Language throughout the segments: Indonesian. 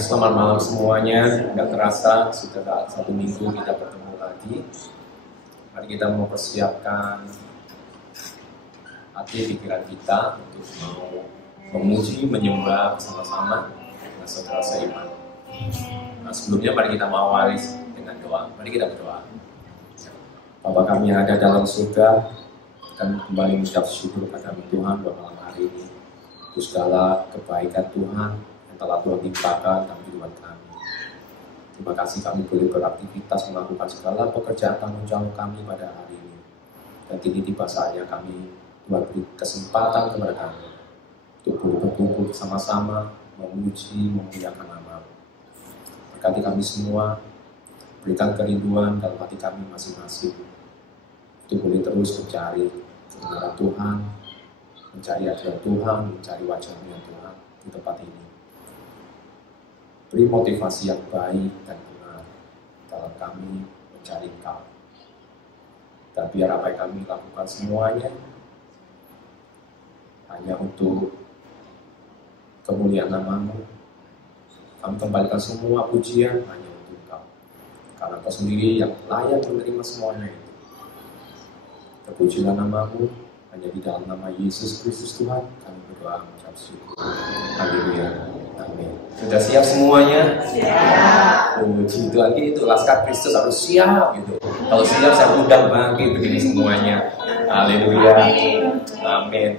Selamat malam semuanya. Nggak terasa sudah 1 minggu kita bertemu lagi. Mari kita mempersiapkan hati pikiran kita untuk mau memuji, menyembah bersama-sama dengan saudara seiman. Nah, sebelumnya mari kita mengawali dengan doa. Mari kita berdoa. Bapa kami yang ada dalam surga, dan kembali mengucap syukur kepada Tuhan pada malam hari ini untuk segala kebaikan Tuhan yang telah Tuhan limpahkan dalam kehidupan kami. Terima kasih kami boleh beraktivitas melakukan segala pekerjaan tanggung jawab kami pada hari ini. Dan kini tiba saatnya kami Tuhan beri kesempatan kepada kami untuk boleh berkumpul bersama-sama, memuji, memuliakan nama-Mu. Berkati kami semua, berikan kerinduan dalam hati kami masing-masing untuk boleh terus mencari kebenaran Tuhan, mencari hadirat Tuhan, mencari wajah-Nya Tuhan di tempat ini. Beri motivasi yang baik dan benar dalam kami mencari Engkau. Dan biar apa yang kami lakukan semuanya hanya untuk kemuliaan nama-Mu. Kami kembalikan semua pujian hanya untuk Engkau. Karena Engkau sendiri yang layak menerima semuanya itu. Terpujilah nama-Mu, hanya di dalam nama Yesus Kristus Tuhan kami berdoa mengucap syukur. Haleluya. Amin. Sudah siap semuanya? Siap. Puji Tuhan, itu Laskar Kristus harus siap gitu. Kalau siap saya undang bangkit begini semuanya. Haleluya. Amin.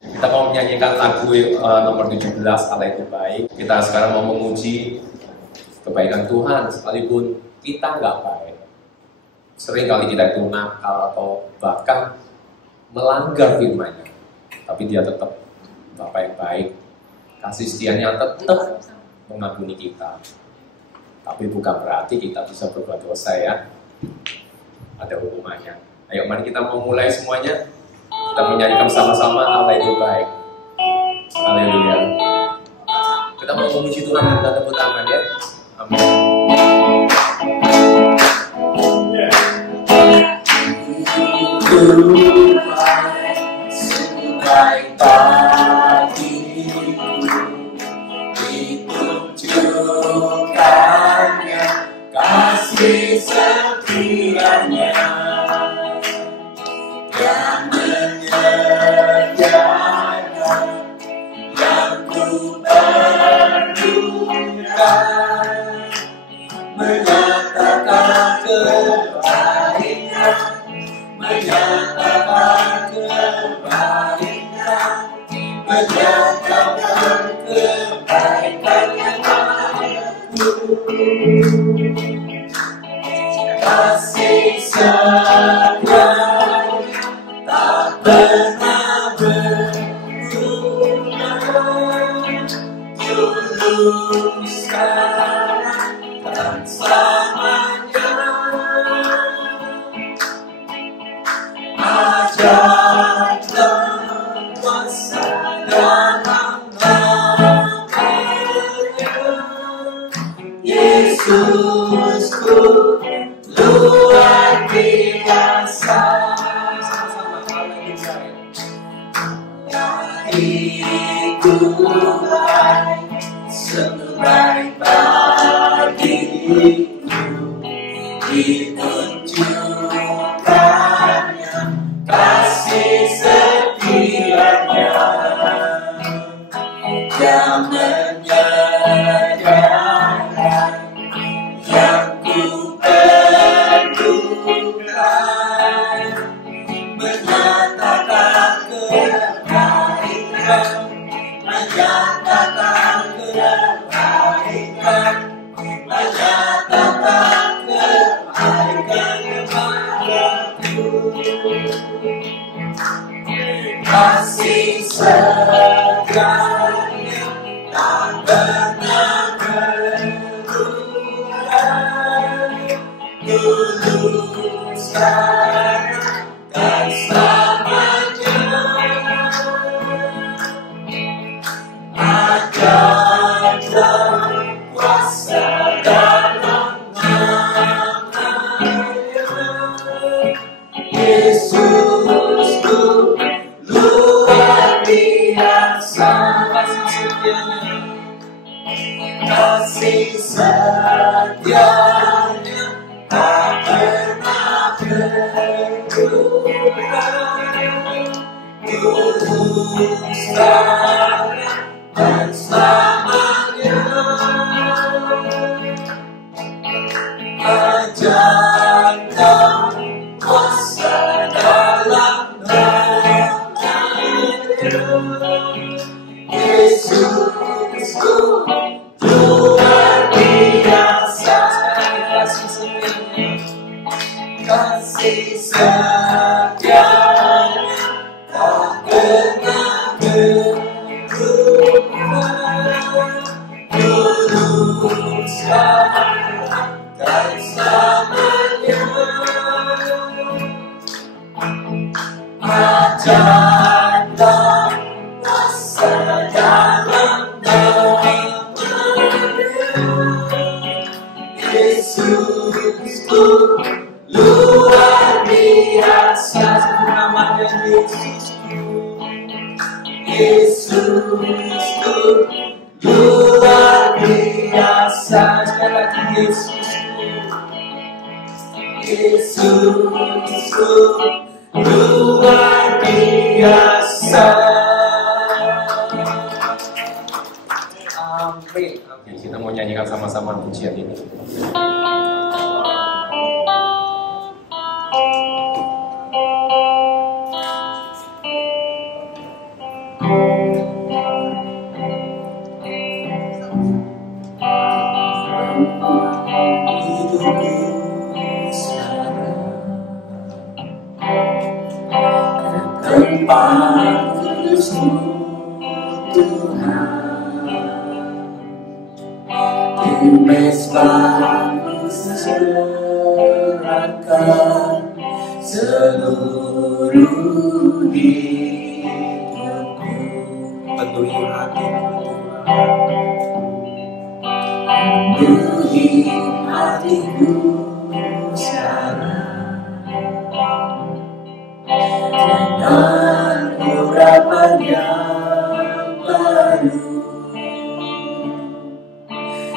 Kita mau menyanyikan lagu nomor 17, Allah itu baik. Kita sekarang mau memuji kebaikan Tuhan sekalipun kita nggak baik. Sering kali kita itu nakal atau bahkan melanggar firman-Nya. Tapi Dia tetap Bapa yang baik. Kasih setianya tetap mengampuni kita. Tapi bukan berarti kita bisa berbuat dosa ya. Ada hukumannya. Ayo mari kita mau mulai semuanya. Kita menyanyikan bersama-sama Allah itu baik. Haleluya. Kita mau memuji Tuhan dengan tepuk tangan ya. Amin. Baik bagiku ditunjukkannya kasih setianya yang menyediakan yang ku perlukan, menyatakan kebaikan, menyatakan kebaikan, menyatakan kebaikan yang ada. Kasih sayang tak pernah berubah, dulu sekarang dan selamanya. Ajaib kuasa dalam nama-Nya, Yesusku luar biasa. Ikulah sebaik bagiku ditunjukkannya kasih setianya yang menyediakan yang ku perlukan, menyatakan kebaikan, menyatakan kebaikan, menyatakan kebaikan yang padaku. Kasih setianya tak pernah berubah, dulu sekarang dan selamanya. Ajaiblah kuasa dalam nama-Nya, Yesusku luar biasa. Kasih setianya kasih setianya tak pernah berubah, dulu, sekarang, dan selamanya. Ajarkan kuasa dalam namanya, Yesusku luar biasa. Kasih setianya tak pernah berubah, dulu, sekarang, dan selamanya. Ajarkan kuasa dalam namanya, Yesusku luar biasa. Namanya Yesusku, Yesusku luar biasa. Sekali lagi Yesusku, Yesusku luar biasa. Amin. Oke, kita mau nyanyikan sama-sama pujian ini. Tempat kudus-Mu Tuhan, di mezbah-Mu serahkan seluruh hidupku. Penuhi hatiku Tuhan, penuhi hatiku sekarang dengan urapan yang baru,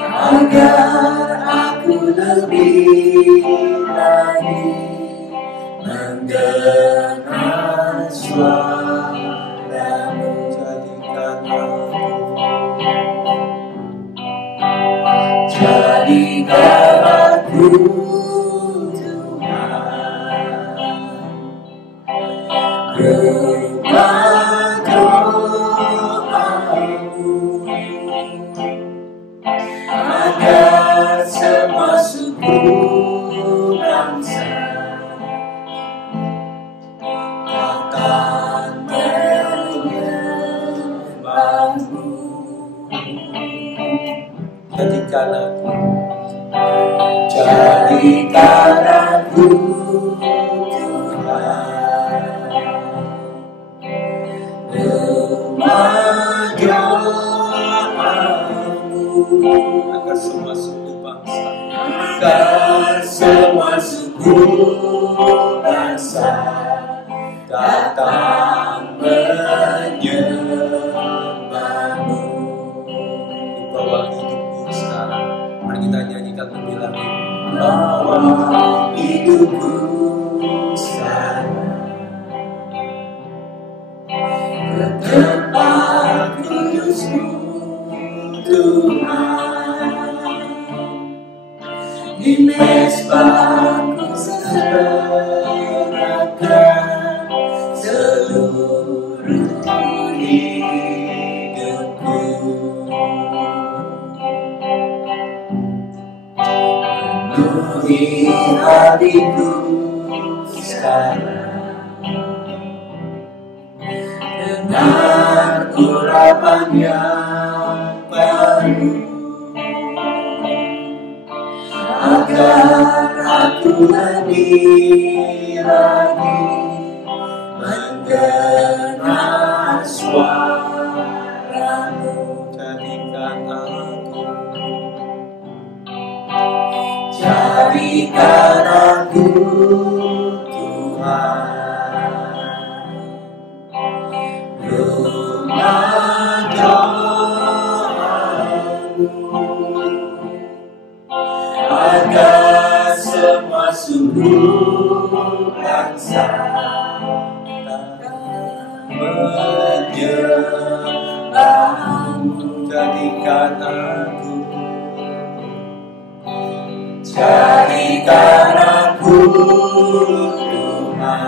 agar aku lebih lagi mendengar suara-Mu. Jadikan aku rumah doaku, agar semua suku bangsa akan menyembah-Mu. Jadikan aku agar semua suku bangsa, datang menyembah-Mu. Di bawah hidupku sekarang, mari kita nyanyikan lebih lagi. Bawah hidupku sekarang, ke tempat kudus-Mu Tuhan, di mezbah-Mu serahkan seluruh hidupku. Penuhi hatiku sekarang dengan urapan yang baru, agar aku lebih lagi mendengar suara-Mu. Jadikan aku Tuhan, rumah doaku, menyembahmu, jadikan aku, jadikan aku rumah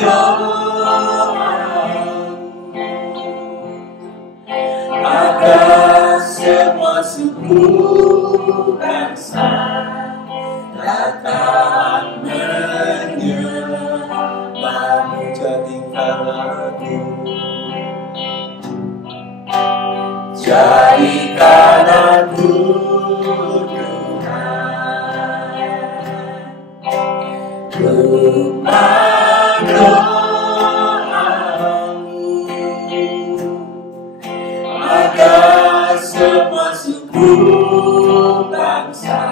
doamu, agar semua suku bangsa datang menyembahmu, jadikan aku, jadikan aku rumah doamu, agar semua suku bangsa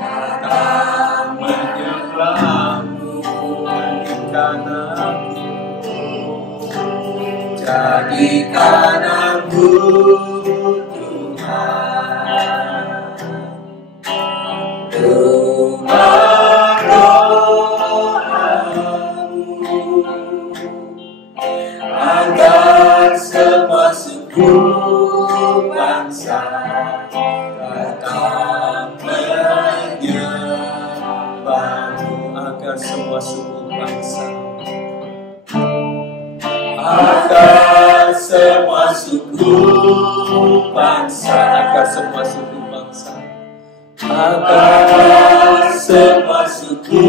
datang menyembahmu, jadikan aku, jadikan aku rumah doamu, agar semua suku bangsa datang menyembahmu, agar semua suku bangsa, agar semua suku bangsa, agar semua suku bangsa, agar semua suku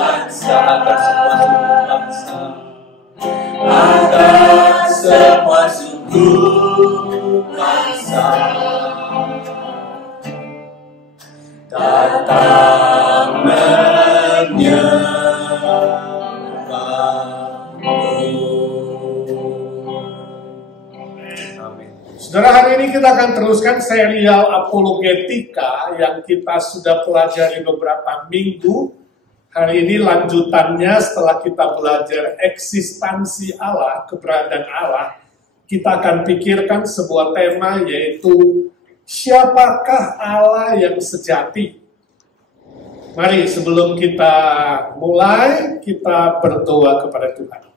bangsa, agar semua suku bangsa, agar semua suku bangsa datang Saudara, hari ini kita akan teruskan serial apologetika yang kita sudah pelajari beberapa minggu. Hari ini lanjutannya setelah kita belajar eksistensi Allah, keberadaan Allah, kita akan pikirkan sebuah tema yaitu siapakah Allah yang sejati? Mari sebelum kita mulai, kita berdoa kepada Tuhan.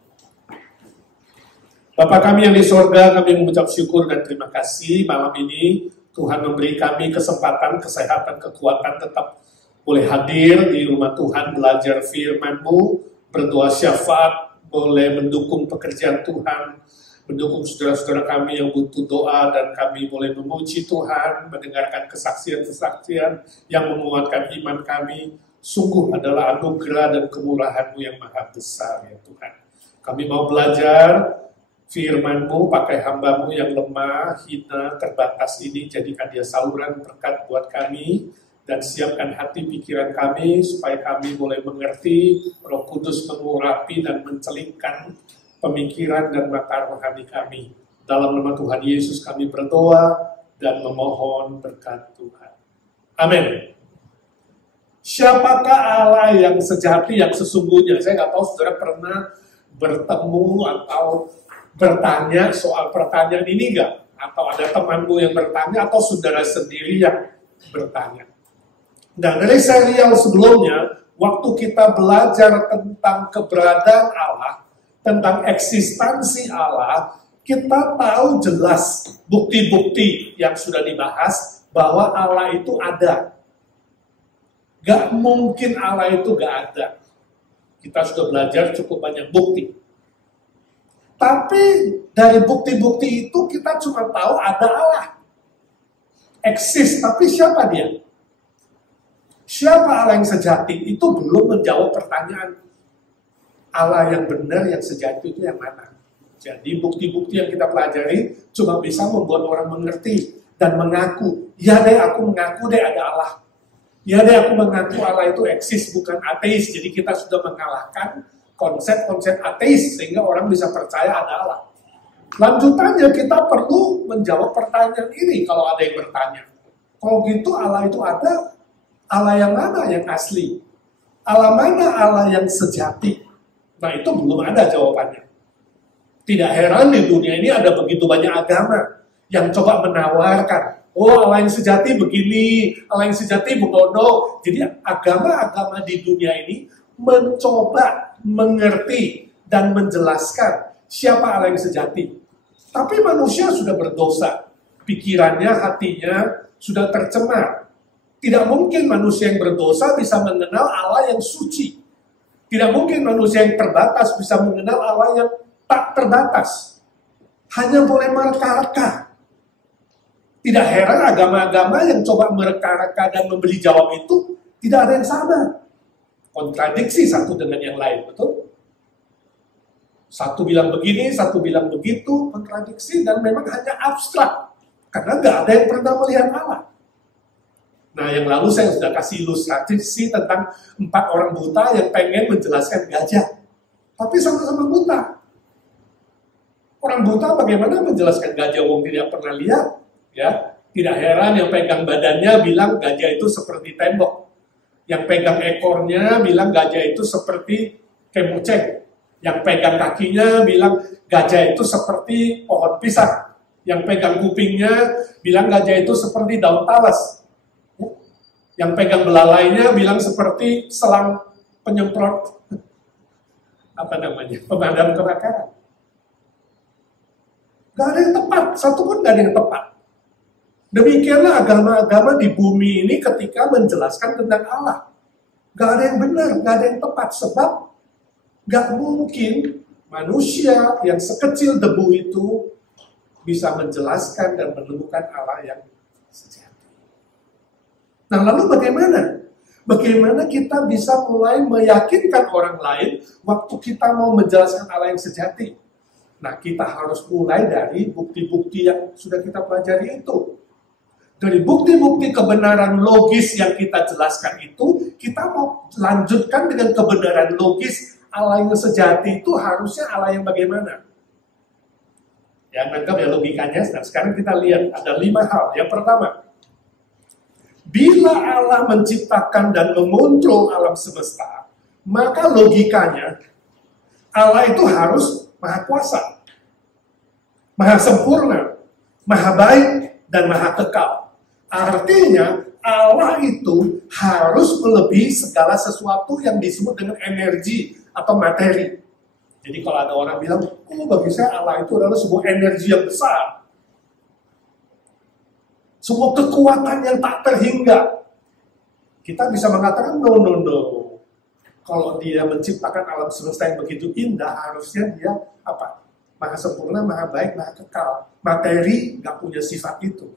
Bapa kami yang di sorga, kami mengucap syukur dan terima kasih malam ini Tuhan memberi kami kesempatan, kesehatan, kekuatan tetap boleh hadir di rumah Tuhan, belajar firman-Mu, berdoa syafaat, boleh mendukung pekerjaan Tuhan, mendukung saudara-saudara kami yang butuh doa, dan kami boleh memuji Tuhan, mendengarkan kesaksian-kesaksian yang menguatkan iman kami. Sungguh adalah anugerah dan kemurahan-Mu yang maha besar ya Tuhan. Kami mau belajar firman-Mu, pakai hamba-Mu yang lemah, hina, terbatas ini, jadikan dia saluran berkat buat kami, dan siapkan hati pikiran kami, supaya kami boleh mengerti, Roh Kudus mengurapi dan mencelingkan pemikiran dan mata rohani kami. Dalam nama Tuhan Yesus kami berdoa, dan memohon berkat Tuhan. Amin. Siapakah Allah yang sejati, yang sesungguhnya? Saya nggak tahu saudara pernah bertemu atau bertanya soal pertanyaan ini enggak? Atau ada temanmu yang bertanya, atau saudara sendiri yang bertanya. Dan dari serial sebelumnya, waktu kita belajar tentang keberadaan Allah, tentang eksistensi Allah, kita tahu jelas bukti-bukti yang sudah dibahas bahwa Allah itu ada. Gak mungkin Allah itu gak ada. Kita sudah belajar cukup banyak bukti. Tapi dari bukti-bukti itu kita cuma tahu ada Allah. Eksis, tapi siapa dia? Siapa Allah yang sejati? Itu belum menjawab pertanyaan. Allah yang benar, yang sejati itu yang mana? Jadi bukti-bukti yang kita pelajari cuma bisa membuat orang mengerti dan mengaku. Ya deh, aku mengaku deh ada Allah. Ya deh, aku mengaku Allah itu eksis, bukan ateis. Jadi kita sudah mengalahkan konsep-konsep ateis, sehingga orang bisa percaya ada Allah. Lanjutannya kita perlu menjawab pertanyaan ini kalau ada yang bertanya. Kalau gitu Allah itu ada, Allah yang mana yang asli? Allah mana Allah yang sejati? Nah itu belum ada jawabannya. Tidak heran di dunia ini ada begitu banyak agama yang coba menawarkan Oh, Allah yang sejati begini, Allah yang sejati begono. Jadi agama-agama di dunia ini mencoba mengerti dan menjelaskan siapa Allah yang sejati. Tapi manusia sudah berdosa. Pikirannya, hatinya sudah tercemar. Tidak mungkin manusia yang berdosa bisa mengenal Allah yang suci. Tidak mungkin manusia yang terbatas bisa mengenal Allah yang tak terbatas. Hanya boleh mereka-reka. Tidak heran agama-agama yang coba mereka-reka dan memberi jawab itu tidak ada yang sama. Kontradiksi satu dengan yang lain, betul? Satu bilang begini, satu bilang begitu, kontradiksi dan memang hanya abstrak. Karena nggak ada yang pernah melihat Allah. Nah, yang lalu saya sudah kasih ilustrasi tentang 4 orang buta yang pengen menjelaskan gajah. Tapi sama-sama buta. Orang buta bagaimana menjelaskan gajah wong tidak pernah lihat? Ya, tidak heran yang pegang badannya bilang gajah itu seperti tembok. Yang pegang ekornya bilang gajah itu seperti kemuceng. Yang pegang kakinya bilang gajah itu seperti pohon pisang. Yang pegang kupingnya bilang gajah itu seperti daun talas. Yang pegang belalainya bilang seperti selang penyemprot pemadam kebakaran. Gak ada yang tepat, satu pun gak ada yang tepat. Demikianlah agama-agama di bumi ini ketika menjelaskan tentang Allah. Gak ada yang benar, gak ada yang tepat, sebab gak mungkin manusia yang sekecil debu itu bisa menjelaskan dan menemukan Allah yang sejati. Nah, lalu bagaimana? Bagaimana kita bisa mulai meyakinkan orang lain waktu kita mau menjelaskan Allah yang sejati? Nah, kita harus mulai dari bukti-bukti yang sudah kita pelajari itu. Dari bukti-bukti kebenaran logis yang kita jelaskan itu, kita mau lanjutkan dengan kebenaran logis Allah yang sejati itu harusnya Allah yang bagaimana? Ya, nangkap ya logikanya. Nah, sekarang kita lihat ada 5 hal. Yang pertama, bila Allah menciptakan dan mengontrol alam semesta, maka logikanya Allah itu harus maha kuasa, maha sempurna, maha baik, dan maha kekal. Artinya Allah itu harus melebihi segala sesuatu yang disebut dengan energi atau materi. Jadi kalau ada orang bilang, oh bagi saya Allah itu adalah sebuah energi yang besar. Sebuah kekuatan yang tak terhingga. Kita bisa mengatakan, no. Kalau dia menciptakan alam semesta yang begitu indah, harusnya dia apa? Maha sempurna, maha baik, maha kekal. Materi nggak punya sifat itu.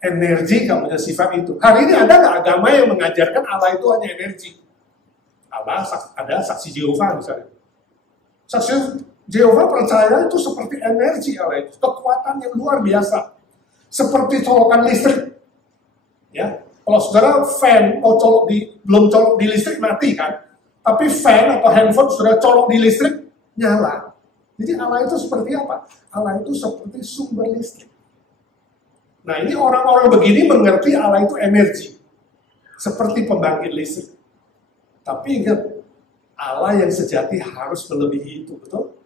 Energi nggak punya sifat itu. Hari ini ada nggak agama yang mengajarkan Allah itu hanya energi? Ada saksi Jehovah misalnya. Saksi Jehovah percaya itu seperti energi Allah itu. Kekuatan yang luar biasa. Seperti colokan listrik, ya. Kalau saudara fan, belum colok di listrik mati kan, tapi fan atau handphone saudara colok di listrik nyala. Jadi Allah itu seperti apa? Allah itu seperti sumber listrik. Nah ini orang-orang begini mengerti Allah itu energi, seperti pembangkit listrik. Tapi ingat, Allah yang sejati harus melebihi itu, betul?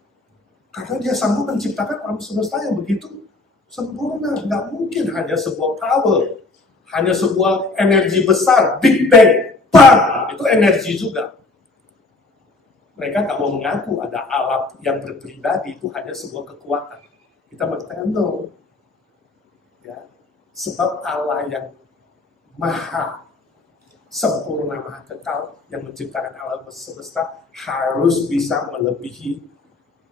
Karena dia sanggup menciptakan alam semesta yang begitu sempurna, nggak mungkin hanya sebuah power, hanya sebuah energi besar, Big Bang, bang, itu energi juga. Mereka nggak mau mengaku ada alat yang berpribadi, itu hanya sebuah kekuatan. Kita mengatakan no, ya, sebab Allah yang maha sempurna, maha kekal, yang menciptakan alam semesta harus bisa melebihi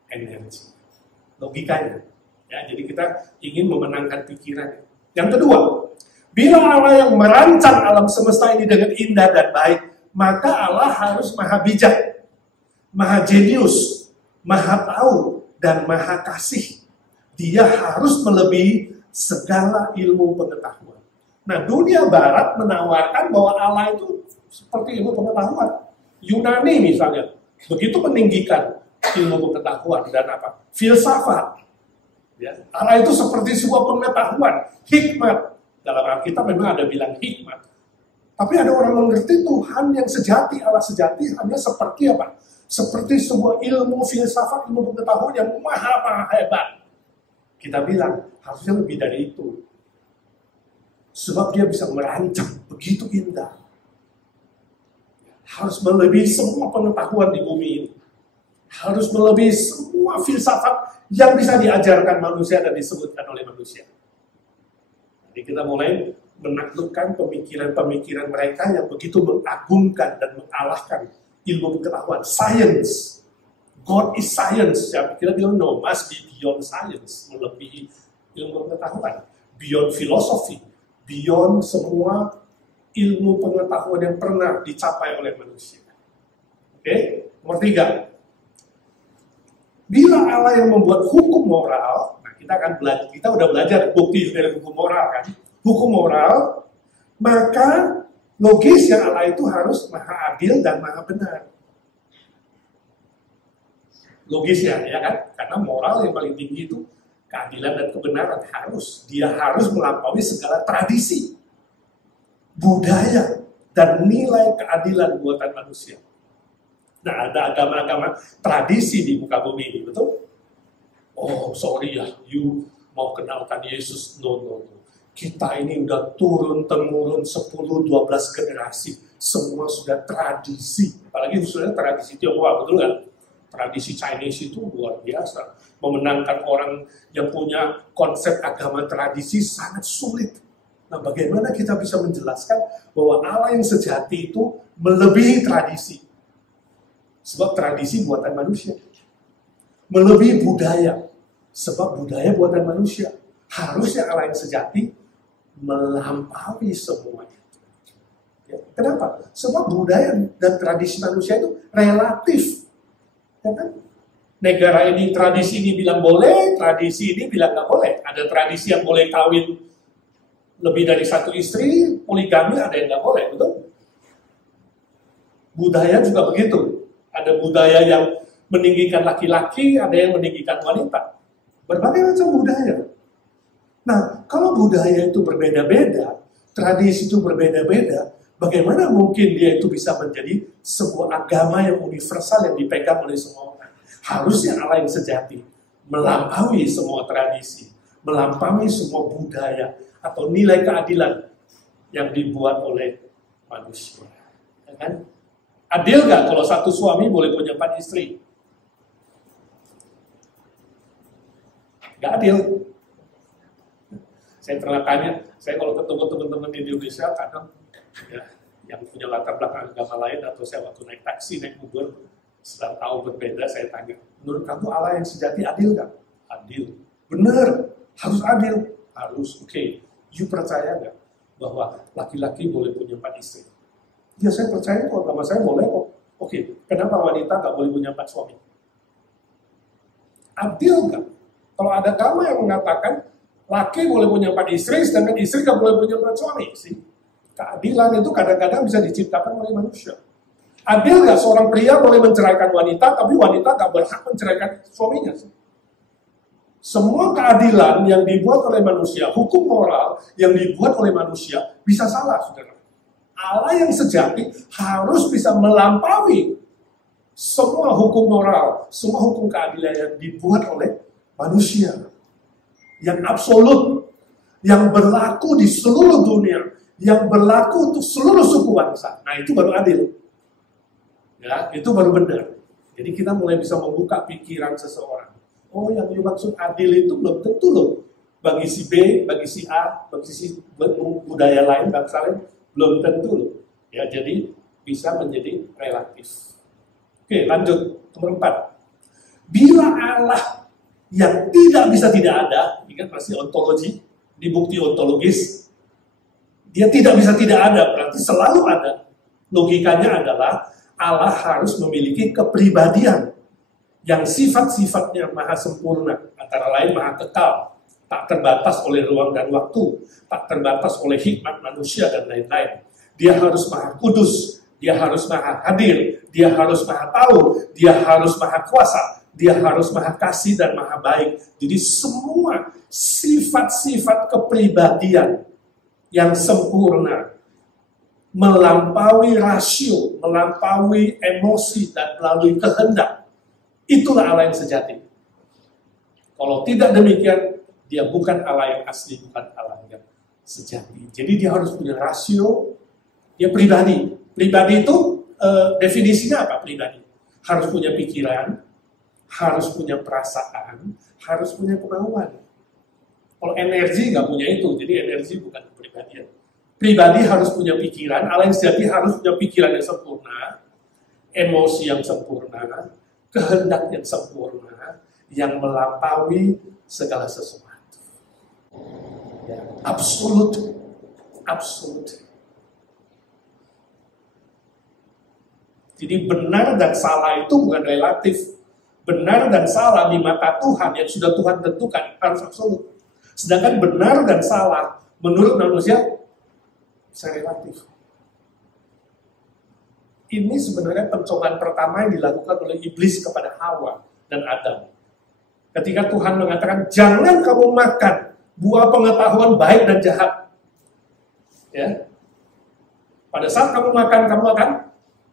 energi. Logikanya. Ya, jadi kita ingin memenangkan pikiran. Yang kedua, bila Allah yang merancang alam semesta ini dengan indah dan baik, maka Allah harus maha bijak, maha jenius, maha tahu, dan maha kasih. Dia harus melebihi segala ilmu pengetahuan. Nah, dunia barat menawarkan bahwa Allah itu seperti ilmu pengetahuan. Yunani misalnya, begitu meninggikan ilmu pengetahuan dan apa? Filsafat. Ya, Allah itu seperti sebuah pengetahuan, hikmat. Dalam Alkitab memang ada bilang hikmat. Tapi ada orang mengerti Tuhan yang sejati, Allah sejati hanya seperti apa? Seperti sebuah ilmu filsafat, ilmu pengetahuan yang maha hebat. Kita bilang harusnya lebih dari itu. Sebab dia bisa merancang begitu indah. Harus melebihi semua pengetahuan di bumi ini. Harus melebihi semua filsafat yang bisa diajarkan manusia dan disebutkan oleh manusia. Jadi kita mulai menaklukkan pemikiran-pemikiran mereka yang begitu mengagungkan dan mengalahkan ilmu pengetahuan. Science. God is science. Ya, kita bilang no, must be beyond science. Melebihi ilmu pengetahuan. Beyond philosophy. Beyond semua ilmu pengetahuan yang pernah dicapai oleh manusia. Oke? Nomor 3. Bila Allah yang membuat hukum moral, nah kita udah belajar bukti dari hukum moral kan? Hukum moral, maka logis yang Allah itu harus maha adil dan maha benar. Logisnya, ya kan? Karena moral yang paling tinggi itu keadilan dan kebenaran dia harus melampaui segala tradisi, budaya, dan nilai keadilan buatan manusia. Nah, ada agama-agama tradisi di muka bumi ini, betul? Oh, sorry ya, you mau kenalkan Yesus. No. Kita ini udah turun-temurun 10-12 generasi. Semua sudah tradisi. Apalagi khususnya tradisi Tionghoa, betul kan? Tradisi Chinese itu luar biasa. Memenangkan orang yang punya konsep agama tradisi sangat sulit. Nah, bagaimana kita bisa menjelaskan bahwa Allah yang sejati itu melebihi tradisi? Sebab tradisi buatan manusia. Melebihi budaya. Sebab budaya buatan manusia. Harusnya Allah yang sejati melampaui semua itu. Ya, kenapa? Sebab budaya dan tradisi manusia itu relatif. Ya kan? Negara ini, tradisi ini bilang boleh, tradisi ini bilang nggak boleh. Ada tradisi yang boleh kawin lebih dari satu istri, poligami ada yang nggak boleh, betul? Budaya juga begitu. Ada budaya yang meninggikan laki-laki, ada yang meninggikan wanita. Berbagai macam budaya. Nah, kalau budaya itu berbeda-beda, tradisi itu berbeda-beda, bagaimana mungkin dia itu bisa menjadi sebuah agama yang universal yang dipegang oleh semua orang? Harusnya Allah yang sejati melampaui semua tradisi, melampaui semua budaya atau nilai keadilan yang dibuat oleh manusia. Ya kan? Adil nggak kalau satu suami boleh punya 4 istri? Nggak adil. Saya pernah tanya, saya kalau ketemu teman-teman di Indonesia, kadang ya, yang punya latar belakang agama lain, atau saya waktu naik taksi, naik Uber, setelah tahu berbeda, saya tanya, menurut kamu Allah yang sejati adil nggak? Adil. Benar, harus adil. Harus, oke. You percaya nggak bahwa laki-laki boleh punya 4 istri? Ya saya percaya kok, agama saya boleh kok. Oke, kenapa wanita nggak boleh punya 4 suami? Adil nggak? Kalau ada agama yang mengatakan laki boleh punya 4 istri, sedangkan istri nggak boleh punya 4 suami, sih. Keadilan itu kadang-kadang bisa diciptakan oleh manusia. Adil nggak seorang pria boleh menceraikan wanita, tapi wanita nggak berhak menceraikan suaminya, sih? Semua keadilan yang dibuat oleh manusia, hukum moral yang dibuat oleh manusia, bisa salah, saudara. Allah yang sejati harus bisa melampaui semua hukum moral, semua hukum keadilan yang dibuat oleh manusia. Yang absolut, yang berlaku di seluruh dunia, yang berlaku untuk seluruh suku bangsa. Nah, itu baru adil. Ya, itu baru benar. Jadi kita mulai bisa membuka pikiran seseorang. Oh, yang dimaksud adil itu belum tentu loh. Bagi si B, bagi si A, bagi si budaya lain, bangsa lain, belum tentu loh. Ya, jadi bisa menjadi relatif. Oke, lanjut. Nomor 4. Bila Allah yang tidak bisa tidak ada, ingat masih ontologi, di bukti ontologis, dia tidak bisa tidak ada, berarti selalu ada. Logikanya adalah Allah harus memiliki kepribadian yang sifat-sifatnya maha sempurna, antara lain maha kekal, tak terbatas oleh ruang dan waktu, tak terbatas oleh hikmat manusia dan lain-lain. Dia harus maha kudus, dia harus maha hadir, dia harus maha tahu, dia harus maha kuasa, dia harus maha kasih dan maha baik. Jadi semua sifat-sifat kepribadian yang sempurna, melampaui rasio, melampaui emosi dan melalui kehendak, itulah Allah yang sejati. Kalau tidak demikian, dia bukan Allah yang asli, bukan Allah yang sejati. Jadi dia harus punya rasio, dia pribadi. Pribadi itu definisinya apa pribadi? Harus punya pikiran, harus punya perasaan, harus punya kemauan. Kalau energi nggak punya itu, jadi energi bukan kepribadian. Pribadi harus punya pikiran, Allah yang sejati harus punya pikiran yang sempurna, emosi yang sempurna, kehendak yang sempurna, yang melampaui segala sesuatu. Absolut. Jadi benar dan salah itu bukan relatif. Benar dan salah di mata Tuhan yang sudah Tuhan tentukan harus absolut. Sedangkan benar dan salah menurut manusia bisa relatif. Ini sebenarnya pencobaan pertama yang dilakukan oleh iblis kepada Hawa dan Adam. Ketika Tuhan mengatakan, jangan kamu makan buah pengetahuan baik dan jahat. Ya. Pada saat kamu makan, kamu akan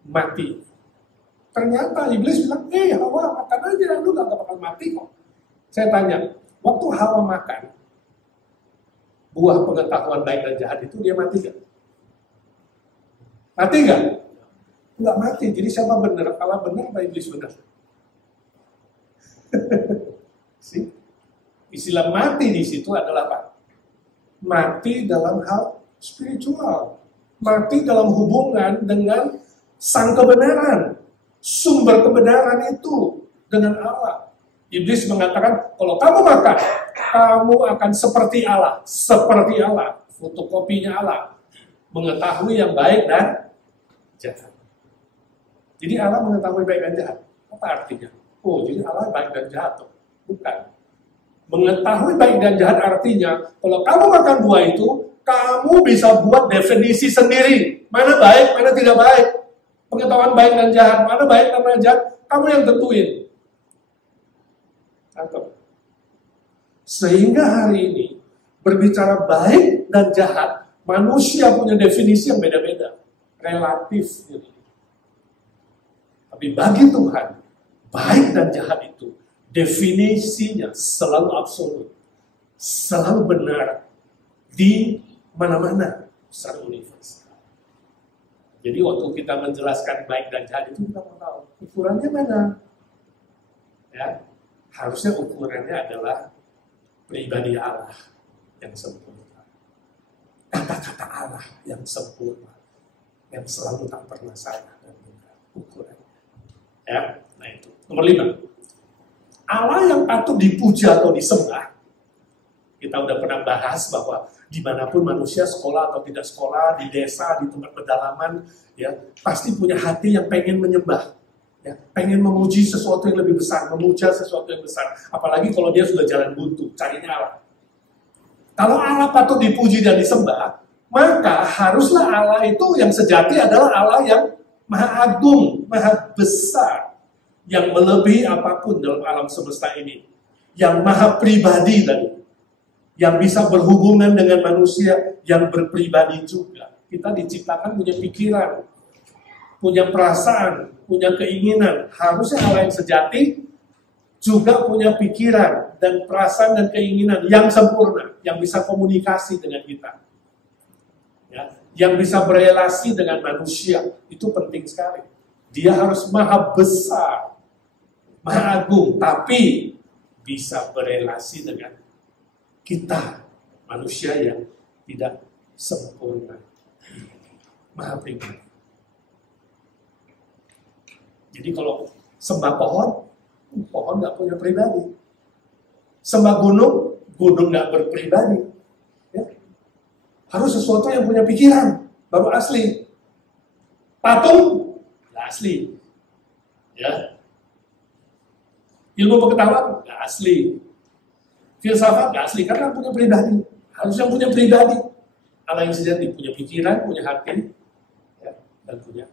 mati. Ternyata iblis bilang, Hawa makan aja, lu gak bakal mati kok. Saya tanya, waktu Hawa makan buah pengetahuan baik dan jahat itu, dia mati gak? Mati gak? Nggak mati, jadi siapa benar? Allah benar atau iblis benar? Istilah mati di situ adalah apa? Mati dalam hal spiritual, mati dalam hubungan dengan sang kebenaran, sumber kebenaran itu dengan Allah. Iblis mengatakan, kalau kamu makan, kamu akan seperti Allah, fotokopinya Allah, mengetahui yang baik dan jahat. Jadi Allah mengetahui baik dan jahat. Apa artinya? Oh, jadi Allah baik dan jahat tuh. Bukan. Mengetahui baik dan jahat artinya, kalau kamu makan buah itu, kamu bisa buat definisi sendiri. Mana baik, mana tidak baik. Pengetahuan baik dan jahat, mana baik dan mana jahat, kamu yang tentuin. Sehingga hari ini, berbicara baik dan jahat, manusia punya definisi yang beda-beda. Relatif. Tapi bagi Tuhan, baik dan jahat itu, definisinya selalu absolut, selalu benar, di mana-mana secara universal. Jadi waktu kita menjelaskan baik dan jahat itu, kita mau tahu, ukurannya mana? Ya, harusnya ukurannya adalah pribadi Allah yang sempurna. Kata-kata Allah yang sempurna, yang selalu tak pernah salah dan benar ukurannya. Ya, nah itu. Nomor 5. Allah yang patut dipuja atau disembah. Kita udah pernah bahas bahwa dimanapun manusia sekolah atau tidak sekolah, di desa, di tempat pedalaman, ya pasti punya hati yang pengen menyembah, ya, pengen memuji sesuatu yang lebih besar, memuja sesuatu yang besar. Apalagi kalau dia sudah jalan buntu, carinya Allah. Kalau Allah patut dipuji dan disembah, maka haruslah Allah itu yang sejati adalah Allah yang Maha Agung, Maha Besar, yang melebihi apapun dalam alam semesta ini, yang Maha Pribadi tadi, yang bisa berhubungan dengan manusia, yang berpribadi juga. Kita diciptakan punya pikiran, punya perasaan, punya keinginan. Harusnya Allah yang sejati juga punya pikiran dan perasaan dan keinginan yang sempurna, yang bisa komunikasi dengan kita. Ya, yang bisa berelasi dengan manusia, itu penting sekali. Dia harus maha besar, maha agung, tapi bisa berelasi dengan kita, manusia yang tidak sempurna, maha pribadi. Jadi kalau sembah pohon, pohon nggak punya pribadi. Sembah gunung, gunung nggak berpribadi. Ya. Harus sesuatu yang punya pikiran, baru asli. Patung, nggak asli. Ya. Ilmu pengetahuan, nggak asli. Filsafat, nggak asli, karena punya pribadi. Harus yang punya pribadi. Allah yang sejati, punya pikiran, punya hati, ya, dan punya.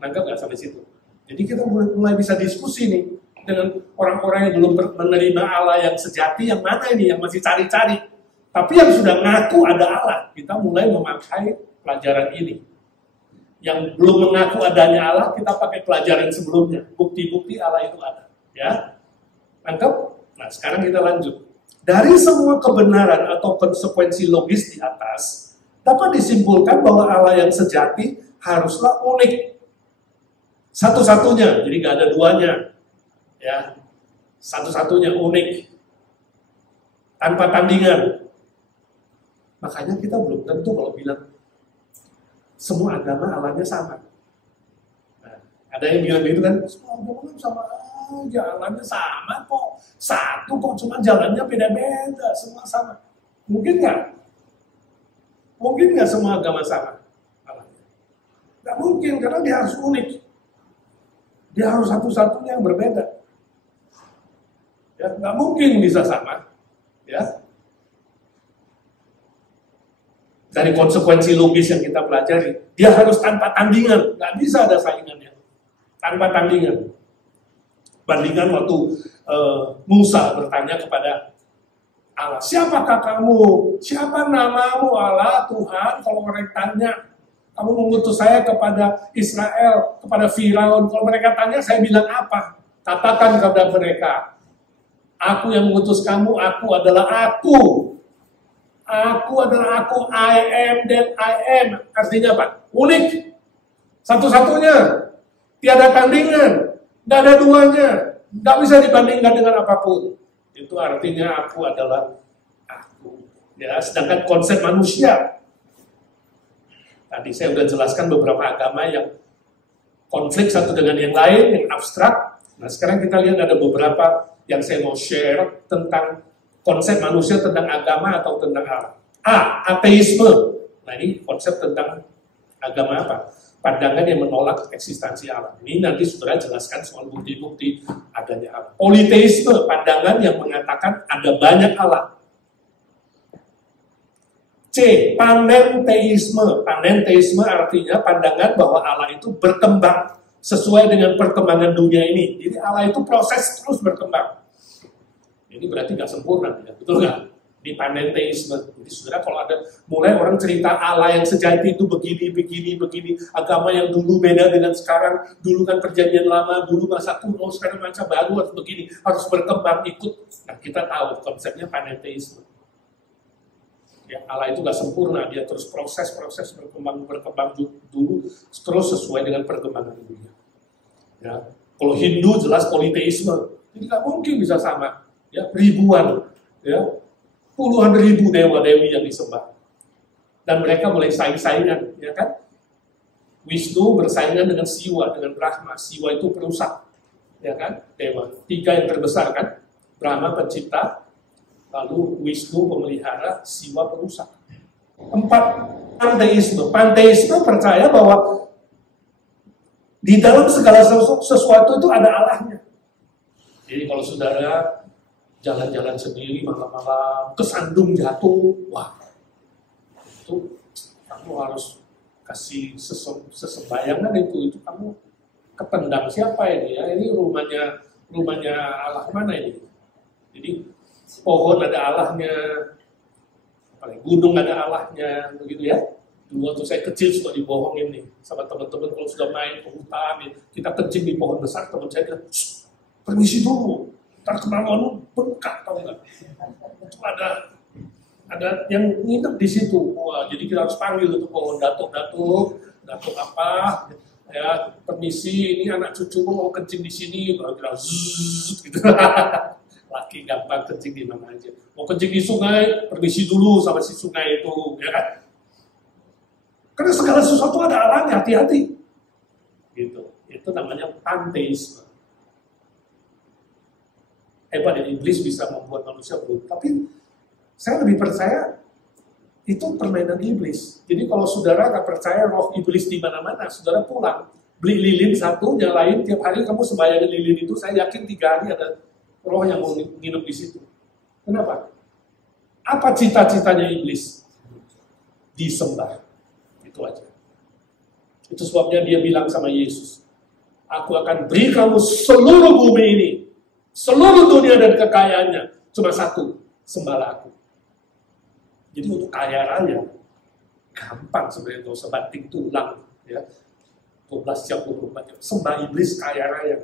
Nangkep nggak sampai situ? Jadi kita mulai bisa diskusi nih, dengan orang-orang yang belum menerima Allah yang sejati, yang mana ini, yang masih cari-cari. Tapi yang sudah ngaku ada Allah, kita mulai memakai pelajaran ini. Yang belum mengaku adanya Allah, kita pakai pelajaran sebelumnya. Bukti-bukti Allah itu ada. Ya, Nangkep? Nah, sekarang kita lanjut. Dari semua kebenaran atau konsekuensi logis di atas, dapat disimpulkan bahwa Allah yang sejati haruslah unik. Satu-satunya, jadi nggak ada duanya. Ya, satu-satunya unik. Tanpa tandingan. Makanya kita belum tentu kalau bilang semua agama Allahnya sama. Nah, ada yang bilang gitu kan, semua agama sama aja, Allahnya sama kok. Satu kok, cuma jalannya beda-beda, semua sama. Mungkin nggak? Mungkin nggak semua agama sama? Nggak mungkin, karena dia harus unik. Dia harus satu-satunya yang berbeda. Ya, nggak mungkin bisa sama. Ya. Dari konsekuensi logis yang kita pelajari, dia harus tanpa tandingan, nggak bisa ada saingannya. Tanpa tandingan. Bandingkan waktu Musa bertanya kepada Allah, siapakah kamu? Siapa namamu Allah, Tuhan? Kalau mereka tanya, kamu mengutus saya kepada Israel, kepada Firaun. Kalau mereka tanya, saya bilang apa? Katakan kepada mereka, aku yang mengutus kamu, aku adalah aku. Aku adalah aku, I am that I am. Artinya apa? Unik. Satu-satunya. Tiada tandingan. Nggak ada duanya. Nggak bisa dibandingkan dengan apapun. Itu artinya aku adalah aku. Ya, sedangkan konsep manusia. Tadi saya sudah jelaskan beberapa agama yang konflik satu dengan yang lain, yang abstrak. Nah, sekarang kita lihat ada beberapa yang saya mau share tentang konsep manusia tentang agama atau tentang Allah. Ateisme. Nah, ini konsep tentang agama apa? Pandangan yang menolak eksistensi Allah. Ini nanti saudara jelaskan soal bukti-bukti adanya Allah. Politeisme, pandangan yang mengatakan ada banyak Allah. C. Panenteisme. Panenteisme artinya pandangan bahwa Allah itu berkembang sesuai dengan perkembangan dunia ini. Jadi Allah itu proses terus berkembang. Ini berarti nggak sempurna, ya? Betul nggak? Di panenteisme. Jadi saudara kalau ada mulai orang cerita Allah yang sejati itu begini, agama yang dulu beda dengan sekarang, dulu kan perjanjian lama, dulu masa kuno, sekarang masa baru harus begini, harus berkembang ikut. Nah, kita tahu konsepnya panenteisme. Ya, Allah itu nggak sempurna, dia terus proses berkembang dulu, terus sesuai dengan perkembangan dunia. Ya, kalau Hindu jelas politeisme, jadi nggak mungkin bisa sama. Ya, ribuan, ya, puluhan ribu dewa-dewi yang disembah. Dan mereka mulai saing-saingan, ya kan? Wisnu bersaingan dengan Siwa, dengan Brahma. Siwa itu perusak, ya kan? Dewa. 3 yang terbesar kan? Brahma pencipta, lalu Wisnu pemelihara, Siwa perusak. 4, panteisme. Panteisme percaya bahwa di dalam segala sesuatu itu ada Allahnya. Jadi kalau saudara jalan-jalan sendiri malam-malam, kesandung jatuh, wah, itu kamu harus kasih sesembayangan itu kamu ketendang siapa ini ya? Ini rumahnya Allah mana ini? Jadi pohon ada Allahnya, gunung ada Allahnya, begitu ya. Dulu waktu saya kecil suka dibohongin nih sama teman-teman kalau sudah main ke hutan, kita kencing di pohon besar, teman saya bilang, permisi dulu. Ntar kemauan bengkak, tau nggak? Itu ada yang nginep di situ. Wah, jadi kita harus panggil untuk pohon datuk apa? Ya, permisi, ini anak cucumu mau kencing di sini, baru kita zzz, gitu. Laki gampang kencing di mana aja. Mau kencing di sungai, permisi dulu sama si sungai itu, ya kan? Karena segala sesuatu ada Allahnya, hati-hati. Gitu. Itu namanya panteisme. Hebat ya, iblis bisa membuat manusia buruk. Tapi saya lebih percaya itu permainan iblis. Jadi kalau saudara nggak percaya roh iblis di mana-mana, saudara pulang beli lilin satu, nyalain tiap hari kamu sembahyangin lilin itu. Saya yakin 3 hari ada roh yang mau nginep di situ. Kenapa? Apa cita-citanya iblis? Disembah. Itu aja. Itu sebabnya dia bilang sama Yesus, aku akan beri kamu seluruh bumi ini. Seluruh dunia dan kekayaannya, cuma satu, sembahlah aku. Jadi untuk kaya raya, gampang sebenarnya, gak usah banting tulang. Ya. 12 jam, 24 jam, sembah iblis kaya raya.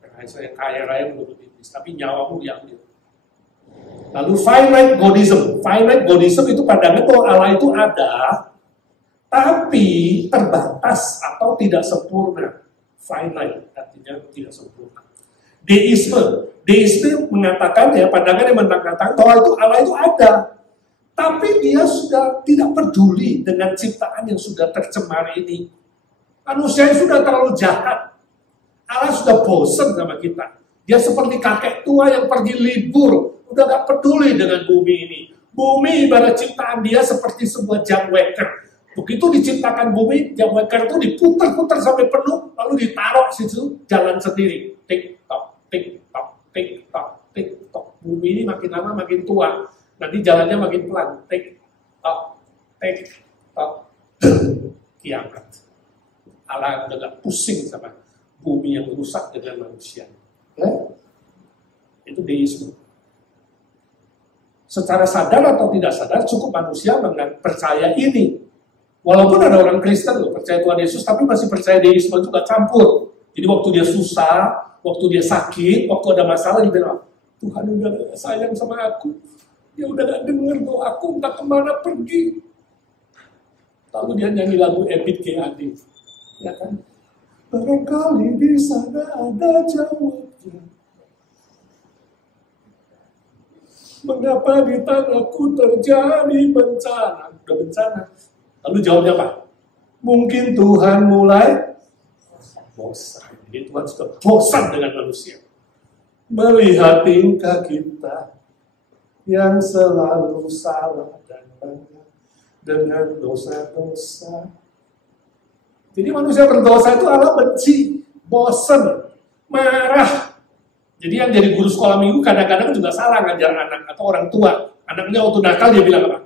Karena saya kaya raya menurut iblis, tapi nyawamu diambil. Lalu finite godism. Finite godism itu pandangan bahwa Allah itu ada, tapi terbatas atau tidak sempurna. Finite artinya tidak sempurna. Deisme. Deisme mengatakan, ya pandangan yang mengatakan bahwa Allah itu ada, tapi dia sudah tidak peduli dengan ciptaan yang sudah tercemar ini. Manusia sudah terlalu jahat. Allah sudah bosan sama kita. Dia seperti kakek tua yang pergi libur, udah gak peduli dengan bumi ini. Bumi ibarat ciptaan dia seperti sebuah jam waker. Begitu diciptakan bumi, jam waker itu diputar-putar sampai penuh, lalu ditaruh situ jalan sendiri. Tik-tok, tik-tok, tik-tok, tik-tok. Bumi ini makin lama makin tua. Nanti jalannya makin pelan. Tik-tok, tik-tok. Kiamat. Allah udah gak pusing sama bumi yang rusak dengan manusia. Ya? Itu deisme. Secara sadar atau tidak sadar, cukup manusia percaya ini. Walaupun ada orang Kristen loh, percaya Tuhan Yesus, tapi masih percaya deisme juga campur. Jadi waktu dia susah, waktu dia sakit, waktu ada masalah, dia bilang, Tuhan udah gak sayang sama aku. Dia udah gak dengar doa aku, entah kemana pergi. Lalu dia nyanyi lagu Ebit G. Ade. Ya kan? Barangkali di sana ada jawabnya. Mengapa di tanahku terjadi bencana? Udah bencana. Lalu jawabnya apa? Mungkin Tuhan mulai bosan. Jadi Tuhan sudah bosan dengan manusia. Melihat tingkah kita yang selalu salah dan banyak dengan dosa-dosa. Jadi manusia berdosa itu Allah benci, bosan, marah. Jadi yang jadi guru sekolah minggu kadang-kadang juga salah ngajar anak atau orang tua. Anaknya waktu nakal dia bilang apa?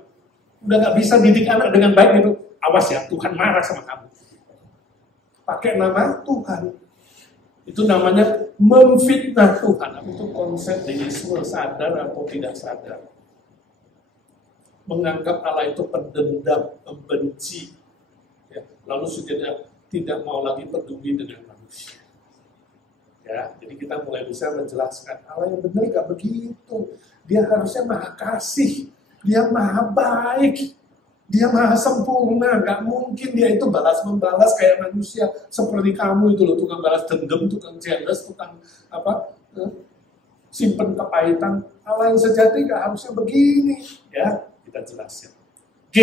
Udah gak bisa didik anak dengan baik gitu. Awas ya, Tuhan marah sama kamu. Pakai nama Tuhan. Itu namanya memfitnah Tuhan. Itu konsep deisme, sadar atau tidak sadar. Menganggap Allah itu pendendam, membenci. Ya, lalu sudah tidak mau lagi peduli dengan manusia. Ya, jadi kita mulai bisa menjelaskan Allah yang benar gak begitu. Dia harusnya maha kasih, dia maha baik, dia maha sempurna. Gak mungkin dia itu balas-membalas kayak manusia seperti kamu itu loh, tukang balas dendam, tukang jealous, tukang simpen kepahitan. Allah yang sejati gak harusnya begini. Ya, kita jelasin. G.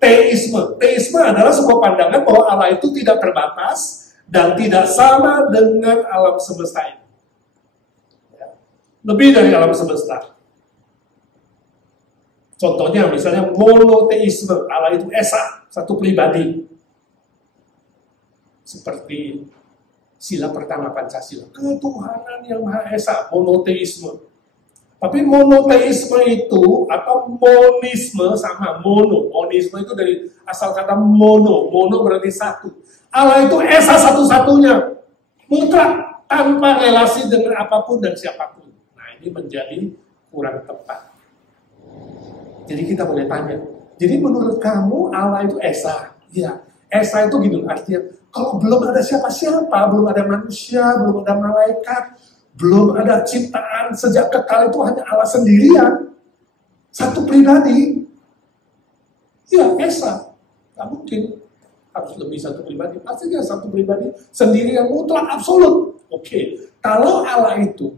Teisme. Teisme adalah sebuah pandangan bahwa Allah itu tidak terbatas dan tidak sama dengan alam semesta ini. Ya. Lebih dari alam semesta. Contohnya misalnya monoteisme. Allah itu esa, satu pribadi. Seperti sila pertama Pancasila. Ketuhanan yang Maha Esa, monoteisme. Tapi monoteisme itu atau monisme sama mono. Monisme itu dari asal kata mono. Mono berarti satu. Allah itu esa satu-satunya. Mutlak tanpa relasi dengan apapun dan siapapun. Nah ini menjadi kurang tepat. Jadi kita boleh tanya. Jadi menurut kamu Allah itu esa? Ya. Esa itu gitu artinya. Kalau belum ada siapa-siapa, belum ada manusia, belum ada malaikat, belum ada ciptaan, sejak kekal itu hanya Allah sendirian. Satu pribadi. Ya, esa. Gak mungkin. Harus lebih satu pribadi. Pastinya satu pribadi sendiri yang mutlak, absolut. Oke. Kalau Allah itu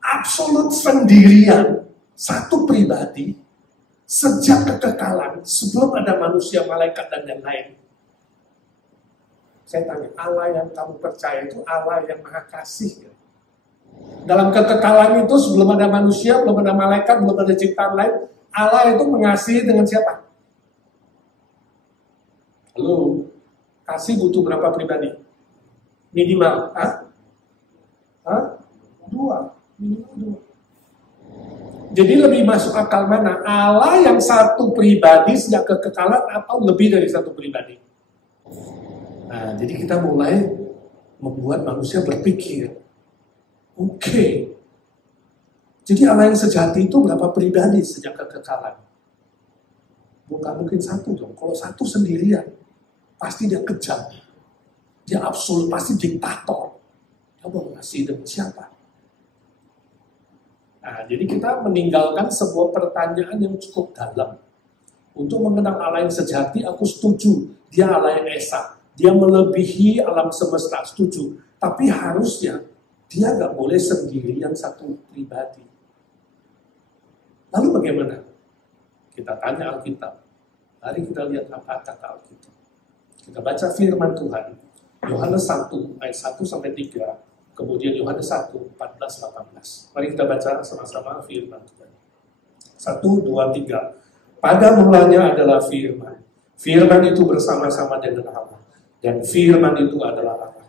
absolut sendirian, satu pribadi, sejak kekekalan, sebelum ada manusia, malaikat, dan yang lain. Saya tanya, Allah yang kamu percaya itu Allah yang maha kasih. Dalam kekekalan itu sebelum ada manusia, belum ada malaikat, belum ada ciptaan lain, Allah itu mengasihi dengan siapa? Halo, kasih butuh berapa pribadi? Minimal, dua. Minimal dua. Jadi lebih masuk akal mana? Allah yang satu pribadi sejak kekekalan atau lebih dari satu pribadi? Nah, jadi kita mulai membuat manusia berpikir. Oke. Jadi Allah yang sejati itu berapa pribadi sejak kekekalan? Bukan mungkin satu dong. Kalau satu sendirian, pasti dia kejam. Dia absolut, pasti diktator. Dia mau ngasih dengan siapa? Nah, jadi kita meninggalkan sebuah pertanyaan yang cukup dalam. Untuk mengenal Allah yang sejati, aku setuju. Dia Allah yang esa. Dia melebihi alam semesta, setuju. Tapi harusnya, dia nggak boleh sendirian satu pribadi. Lalu bagaimana? Kita tanya Alkitab. Mari kita lihat apa kata Alkitab. Kita baca firman Tuhan. Yohanes 1, ayat 1 sampai 3. Kemudian Yohanes 1, 14-18. Mari kita baca sama-sama firman Tuhan. 1, 2, 3. Pada mulanya adalah firman. Firman itu bersama-sama dengan Allah. Dan firman itu adalah Allah.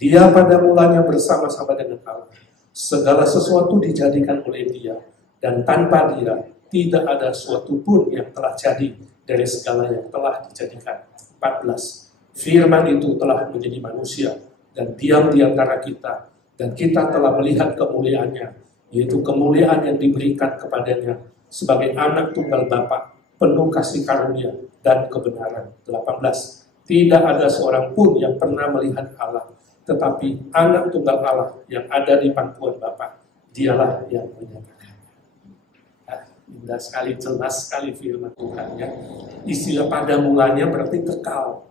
Dia pada mulanya bersama-sama dengan Allah. Segala sesuatu dijadikan oleh dia. Dan tanpa dia, tidak ada sesuatu pun yang telah jadi dari segala yang telah dijadikan. 14. Firman itu telah menjadi manusia dan diam di antara kita. Dan kita telah melihat kemuliaannya, yaitu kemuliaan yang diberikan kepadanya sebagai anak tunggal Bapa, penuh kasih karunia dan kebenaran. 18. Tidak ada seorang pun yang pernah melihat Allah, tetapi anak tunggal Allah yang ada di pangkuan Bapa, dialah yang menyatakan. Indah sekali, jelas sekali firman Tuhan ya. Istilah pada mulanya berarti kekal.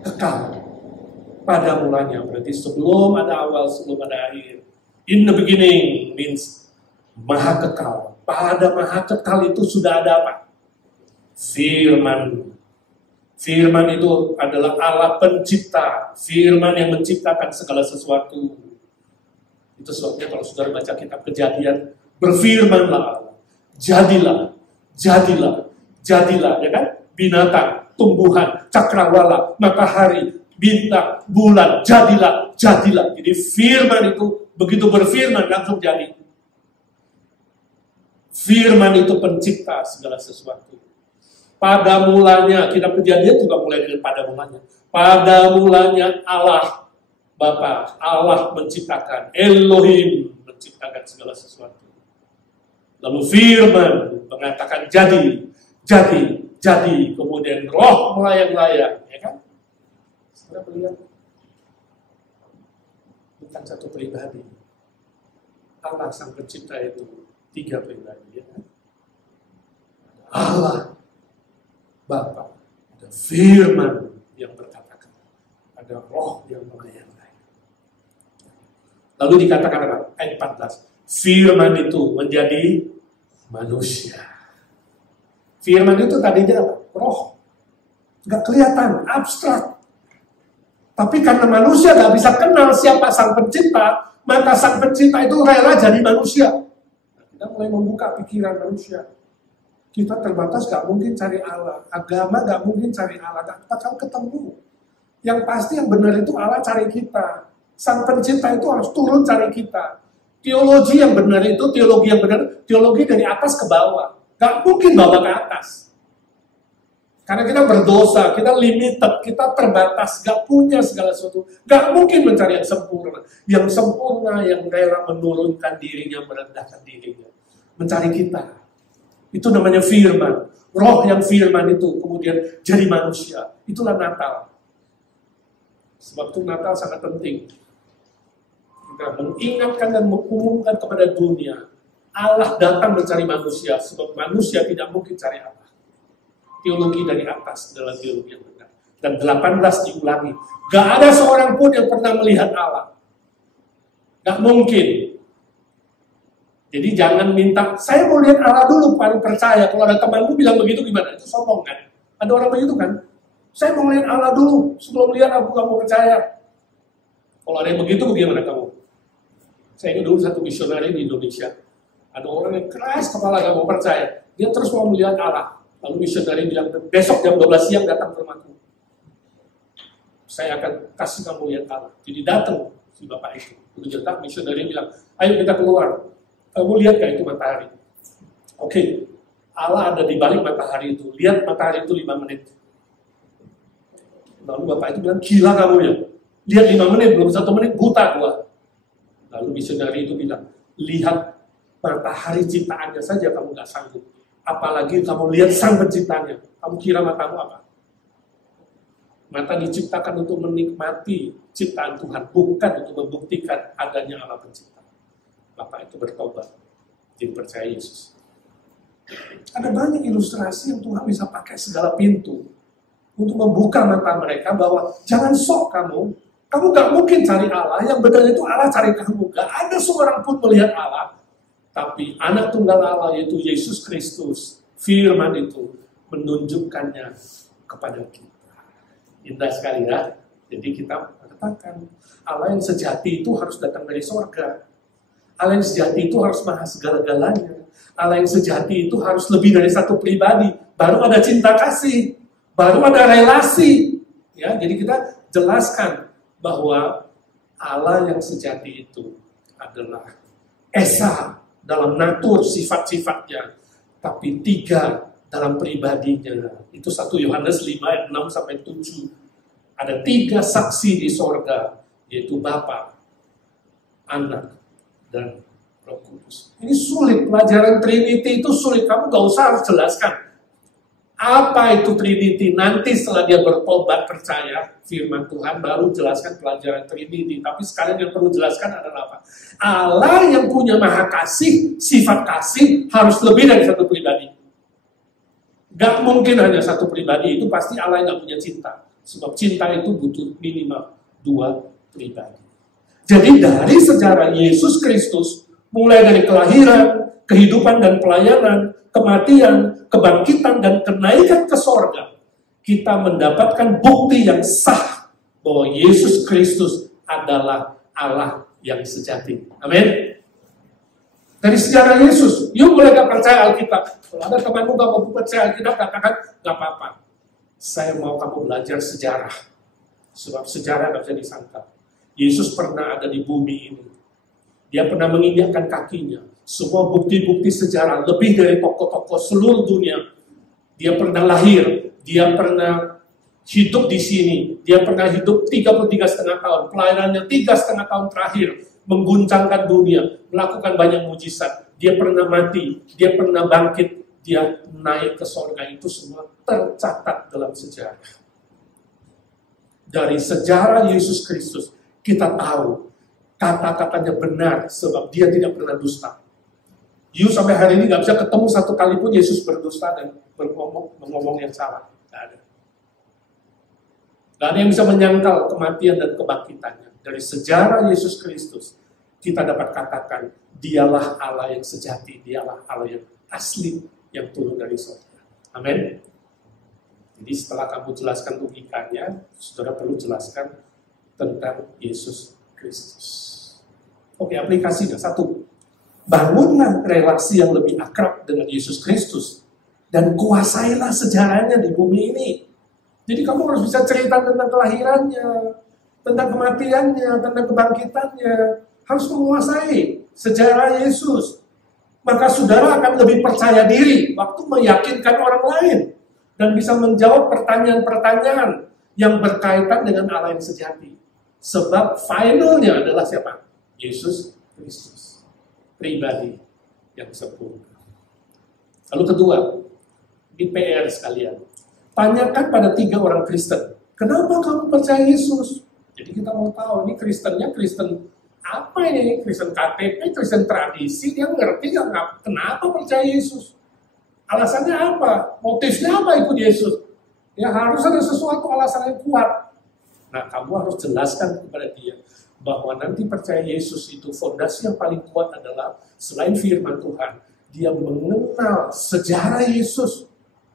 Kekal. Pada mulanya berarti sebelum ada awal, sebelum ada akhir. In the beginning means maha kekal. Pada maha kekal itu sudah ada apa? Firman. Firman itu adalah Allah pencipta. Firman yang menciptakan segala sesuatu. Itu sebabnya kalau saudara baca kitab Kejadian, berfirmanlah Allah. Jadilah, jadilah, jadilah, ya kan? Binatang, tumbuhan, cakrawala, matahari, bintang, bulan, jadilah, jadilah. Jadi firman itu begitu berfirman langsung jadi. Firman itu pencipta segala sesuatu. Pada mulanya, kitab Kejadian juga mulai dari pada mulanya. Pada mulanya Allah Bapa, Allah menciptakan, Elohim menciptakan segala sesuatu. Lalu firman mengatakan jadi, kemudian roh melayang-layang, ya kan? Saudara melihat, bukan satu pribadi. Allah sang pencipta itu 3 pribadi, ya kan? Allah, Bapa, ada firman yang berkatakan, ada roh yang melayang-layang. Lalu dikatakan apa? Ayat 14. Firman itu menjadi manusia. Firman itu tadinya apa? Roh. Nggak kelihatan, abstrak. Tapi karena manusia nggak bisa kenal siapa sang pencipta, maka sang pencipta itu rela jadi manusia. Kita mulai membuka pikiran manusia. Kita terbatas, nggak mungkin cari Allah. Agama nggak mungkin cari Allah. Nggak bakal ketemu. Yang pasti yang benar itu Allah cari kita. Sang pencipta itu harus turun cari kita. Teologi yang benar itu, teologi dari atas ke bawah. Gak mungkin bawa ke atas. Karena kita berdosa, kita limited, kita terbatas, gak punya segala sesuatu. Gak mungkin mencari yang sempurna. Yang sempurna, yang rela menurunkan dirinya, merendahkan dirinya. Mencari kita. Itu namanya firman. Roh yang firman itu kemudian jadi manusia. Itulah Natal. Sebab itu Natal sangat penting. Kita mengingatkan dan mengumumkan kepada dunia, Allah datang mencari manusia, sebab manusia tidak mungkin cari Allah. Teologi dari atas adalah teologi yang benar. Dan 18 diulangi, gak ada seorang pun yang pernah melihat Allah. Gak mungkin. Jadi jangan minta, saya mau lihat Allah dulu, baru percaya. Kalau ada temanmu bilang begitu gimana? Itu sombong kan? Ada orang begitu kan? Saya mau lihat Allah dulu, sebelum lihat aku gak mau percaya. Kalau ada yang begitu, bagaimana kamu? Saya ingat dulu satu misionari di Indonesia. Ada orang yang keras kepala gak mau percaya. Dia terus mau melihat Allah. Lalu misionari bilang, besok jam 12 siang datang ke rumahku. Saya akan kasih kamu lihat Allah. Jadi datang si bapak itu. Lalu datang, misionari bilang, ayo kita keluar. Kamu lihat gak itu matahari? Oke. Allah ada di balik matahari itu. Lihat matahari itu 5 menit. Lalu bapak itu bilang, gila kamu ya. Lihat 5 menit, belum 1 menit, buta gua. Lalu misionari itu bilang, lihat matahari ciptaannya saja kamu gak sanggup. Apalagi kamu lihat sang penciptanya. Kamu kira matamu apa? Mata diciptakan untuk menikmati ciptaan Tuhan, bukan untuk membuktikan adanya Allah pencipta. Bapak itu bertobat. jadi percaya Yesus. Ada banyak ilustrasi yang Tuhan bisa pakai segala pintu untuk membuka mata mereka bahwa jangan sok kamu gak mungkin cari Allah, yang benar itu Allah cari kamu. Gak ada seorang pun melihat Allah, tapi anak tunggal Allah yaitu Yesus Kristus, firman itu menunjukkannya kepada kita. Indah sekali ya. Jadi kita katakan Allah yang sejati itu harus datang dari surga. Allah yang sejati itu harus maha segala-galanya. Allah yang sejati itu harus lebih dari satu pribadi. Baru ada cinta kasih, baru ada relasi. Ya, jadi kita jelaskan bahwa Allah yang sejati itu adalah Esa dalam natur sifat-sifatnya, tapi 3 dalam pribadinya. Itu 1 Yohanes 5 ayat 6-7. Ada 3 saksi di sorga, yaitu Bapa, Anak, dan Roh Kudus. Ini sulit, pelajaran Trinity itu sulit. Kamu gak usah harus jelaskan apa itu Trinity. Nanti setelah dia bertobat percaya firman Tuhan, baru jelaskan pelajaran Trinity. Tapi sekarang yang perlu jelaskan adalah apa? Allah yang punya maha kasih, sifat kasih harus lebih dari satu pribadi. Gak mungkin hanya satu pribadi, itu pasti Allah yang gak punya cinta. Sebab cinta itu butuh minimal 2 pribadi. Jadi dari sejarah Yesus Kristus, mulai dari kelahiran, kehidupan dan pelayanan, kematian, kebangkitan, dan kenaikan ke sorga, kita mendapatkan bukti yang sah bahwa Yesus Kristus adalah Allah yang sejati. Amin. Dari sejarah Yesus, you boleh gak percaya Alkitab. Kalau ada temanmu gak mau percaya Alkitab, katakan gak apa-apa. Saya mau kamu belajar sejarah. Sebab sejarah gak bisa disangkal. Yesus pernah ada di bumi ini. Dia pernah menginjakkan kakinya. Semua bukti-bukti sejarah, lebih dari tokoh-tokoh seluruh dunia. Dia pernah lahir, dia pernah hidup di sini, dia pernah hidup 33,5 tahun, pelayanannya 3,5 tahun terakhir, mengguncangkan dunia, melakukan banyak mujizat. Dia pernah mati, dia pernah bangkit, dia naik ke surga. Itu semua tercatat dalam sejarah. Dari sejarah Yesus Kristus, kita tahu kata-katanya benar, sebab dia tidak pernah dusta. You sampai hari ini gak bisa ketemu satu kali pun Yesus berdusta dan mengomong yang salah. Gak ada. Gak ada yang bisa menyangkal kematian dan kebangkitannya. Dari sejarah Yesus Kristus, kita dapat katakan, dialah Allah yang sejati, dialah Allah yang asli, yang turun dari surga. Amin. Jadi setelah kamu jelaskan logikanya, saudara perlu jelaskan tentang Yesus Kristus. Oke, aplikasinya. 1. Bangunlah relasi yang lebih akrab dengan Yesus Kristus. Dan kuasailah sejarahnya di bumi ini. Jadi kamu harus bisa cerita tentang kelahirannya, tentang kematiannya, tentang kebangkitannya. Harus menguasai sejarah Yesus. Maka saudara akan lebih percaya diri waktu meyakinkan orang lain. Dan bisa menjawab pertanyaan-pertanyaan yang berkaitan dengan Allah yang sejati. Sebab finalnya adalah siapa? Yesus Kristus. Pribadi yang sempurna. Lalu kedua, di PR sekalian. Tanyakan pada 3 orang Kristen. Kenapa kamu percaya Yesus? Jadi kita mau tahu, ini Kristennya Kristen apa ini? Kristen KTP, Kristen tradisi, dia ngerti nggak kenapa percaya Yesus? Alasannya apa? Motifnya apa ikut Yesus? Ya harus ada sesuatu alasan yang kuat. Nah, kamu harus jelaskan kepada dia bahwa nanti percaya Yesus itu fondasi yang paling kuat adalah selain firman Tuhan, dia mengenal sejarah Yesus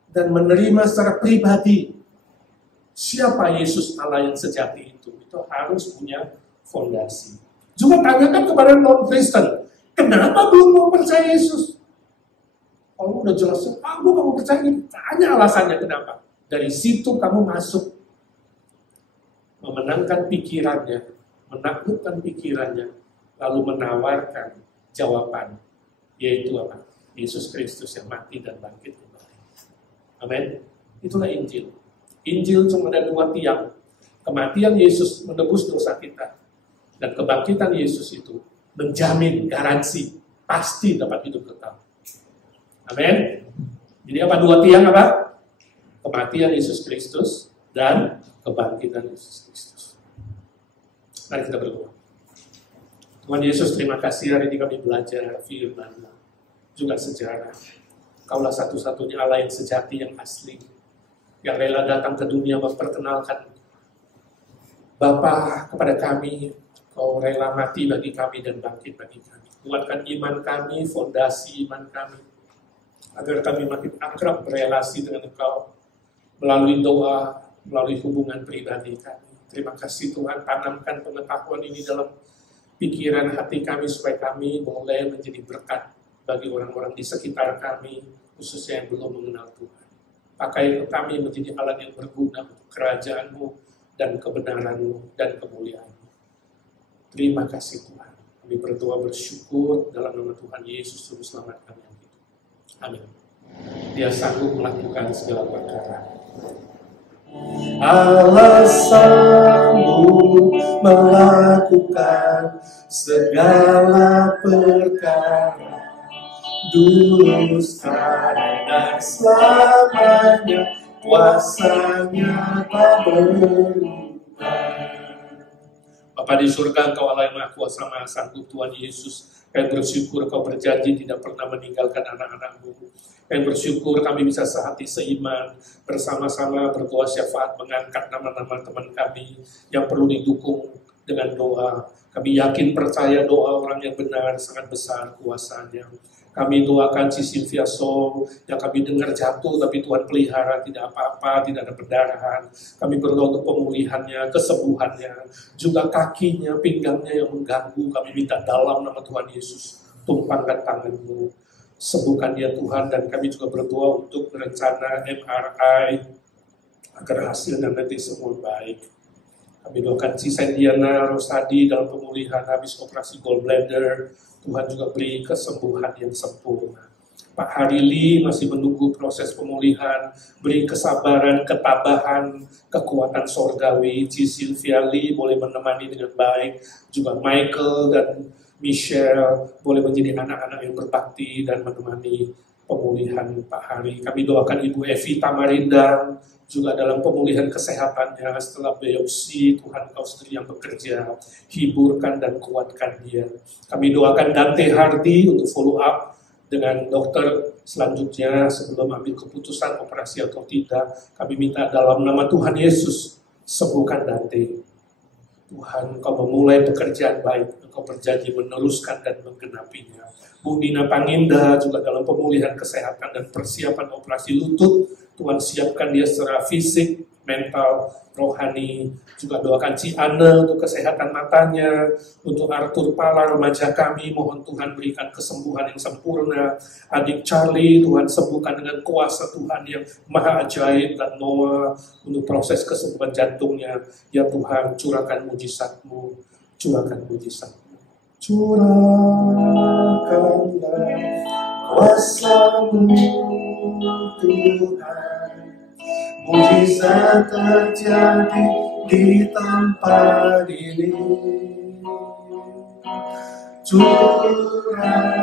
dan menerima secara pribadi siapa Yesus Allah yang sejati itu. Itu harus punya fondasi. Juga tanyakan kepada non-Kristen, kenapa belum mau percaya Yesus? Kalau udah jelas, gue gak mau percaya, tanya alasannya kenapa. Dari situ kamu masuk memenangkan pikirannya, menaklukkan pikirannya, lalu menawarkan jawaban, yaitu apa? Yesus Kristus yang mati dan bangkit kembali. Amin. Itulah Injil. Injil cuma ada 2 tiang. Kematian Yesus menebus dosa kita, dan kebangkitan Yesus itu menjamin garansi pasti dapat hidup kekal. Amin. Jadi apa 2 tiang apa? Kematian Yesus Kristus dan kebangkitan Yesus Kristus. Mari kita berdoa. Tuhan Yesus, terima kasih hari ini kami belajar firman-Mu. juga sejarah. Kaulah satu-satunya Allah yang sejati, yang asli, yang rela datang ke dunia memperkenalkan Bapa kepada kami. Kau rela mati bagi kami dan bangkit bagi kami. Kuatkan iman kami, fondasi iman kami, agar kami makin akrab berelasi dengan Engkau melalui doa, melalui hubungan pribadi kami. Terima kasih Tuhan, tanamkan pengetahuan ini dalam pikiran hati kami supaya kami boleh menjadi berkat bagi orang-orang di sekitar kami, khususnya yang belum mengenal Tuhan. Pakai kami menjadi alat yang berguna untuk kerajaan-Mu dan kebenaran-Mu dan kemuliaan-Mu. Terima kasih Tuhan. Kami berdoa bersyukur dalam nama Tuhan Yesus Juru Selamat kami yang hidup. Amin. Dia sanggup melakukan segala perkara. Allah sanggup melakukan segala perkara, dulu, sekarang, dan selamanya. Kuasanya tak berubah. Bapa di surga, Engkau Allah yang Maha Kuasa, Maha Sanggup, Tuhan Yesus. Kami bersyukur Kau berjanji tidak pernah meninggalkan anak-anak-Mu. Kami bersyukur kami bisa sehati seiman, bersama-sama berdoa syafaat mengangkat nama-nama teman kami yang perlu didukung dengan doa. Kami yakin percaya doa orang yang benar sangat besar kuasanya. Kami doakan si Sylvia Soul yang kami dengar jatuh tapi Tuhan pelihara, tidak apa-apa, tidak ada perdarahan. Kami berdoa untuk pemulihannya, kesembuhannya, juga kakinya, pinggangnya yang mengganggu. Kami minta dalam nama Tuhan Yesus, tumpangkan tangan-Mu, sembuhkan dia Tuhan. Dan kami juga berdoa untuk rencana MRI agar hasilnya nanti semua baik. Kami doakan si Sandiana Rosadi dalam pemulihan habis operasi gallbladder. Tuhan juga beri kesembuhan yang sempurna. Pak Harili masih menunggu proses pemulihan, beri kesabaran, ketabahan, kekuatan sorgawi. Ci Sylvia Lee boleh menemani dengan baik, juga Michael dan Michelle boleh menjadi anak-anak yang berbakti dan menemani pemulihan Pak Hari. Kami doakan Ibu Evi Tamarindang juga dalam pemulihan kesehatannya setelah biopsi. Tuhan Kau sendiri yang bekerja, hiburkan dan kuatkan dia. Kami doakan Dante Hardy untuk follow up dengan dokter selanjutnya sebelum ambil keputusan operasi atau tidak. Kami minta dalam nama Tuhan Yesus, sembuhkan Dante. Tuhan, Kau memulai pekerjaan baik, Kau berjanji meneruskan dan menggenapinya. Bu Nina Panginda juga dalam pemulihan kesehatan dan persiapan operasi lutut. Tuhan siapkan dia secara fisik, mental, rohani. Juga doakan Ci Anne untuk kesehatan matanya. Untuk Arthur Pala, remaja kami, mohon Tuhan berikan kesembuhan yang sempurna. Adik Charlie, Tuhan sembuhkan dengan kuasa Tuhan yang maha ajaib. Dan Noah untuk proses kesembuhan jantungnya. Ya Tuhan, curahkan mujizat-Mu, curahkan mujizat-Mu. Curahkanlah kuasa-Mu Tuhan, mujizat terjadi di tempat ini. Curahkanlah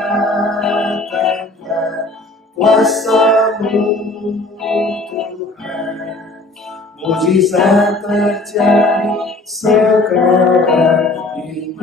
kuasa-Mu Tuhan, mujizat terjadi sekarang ini.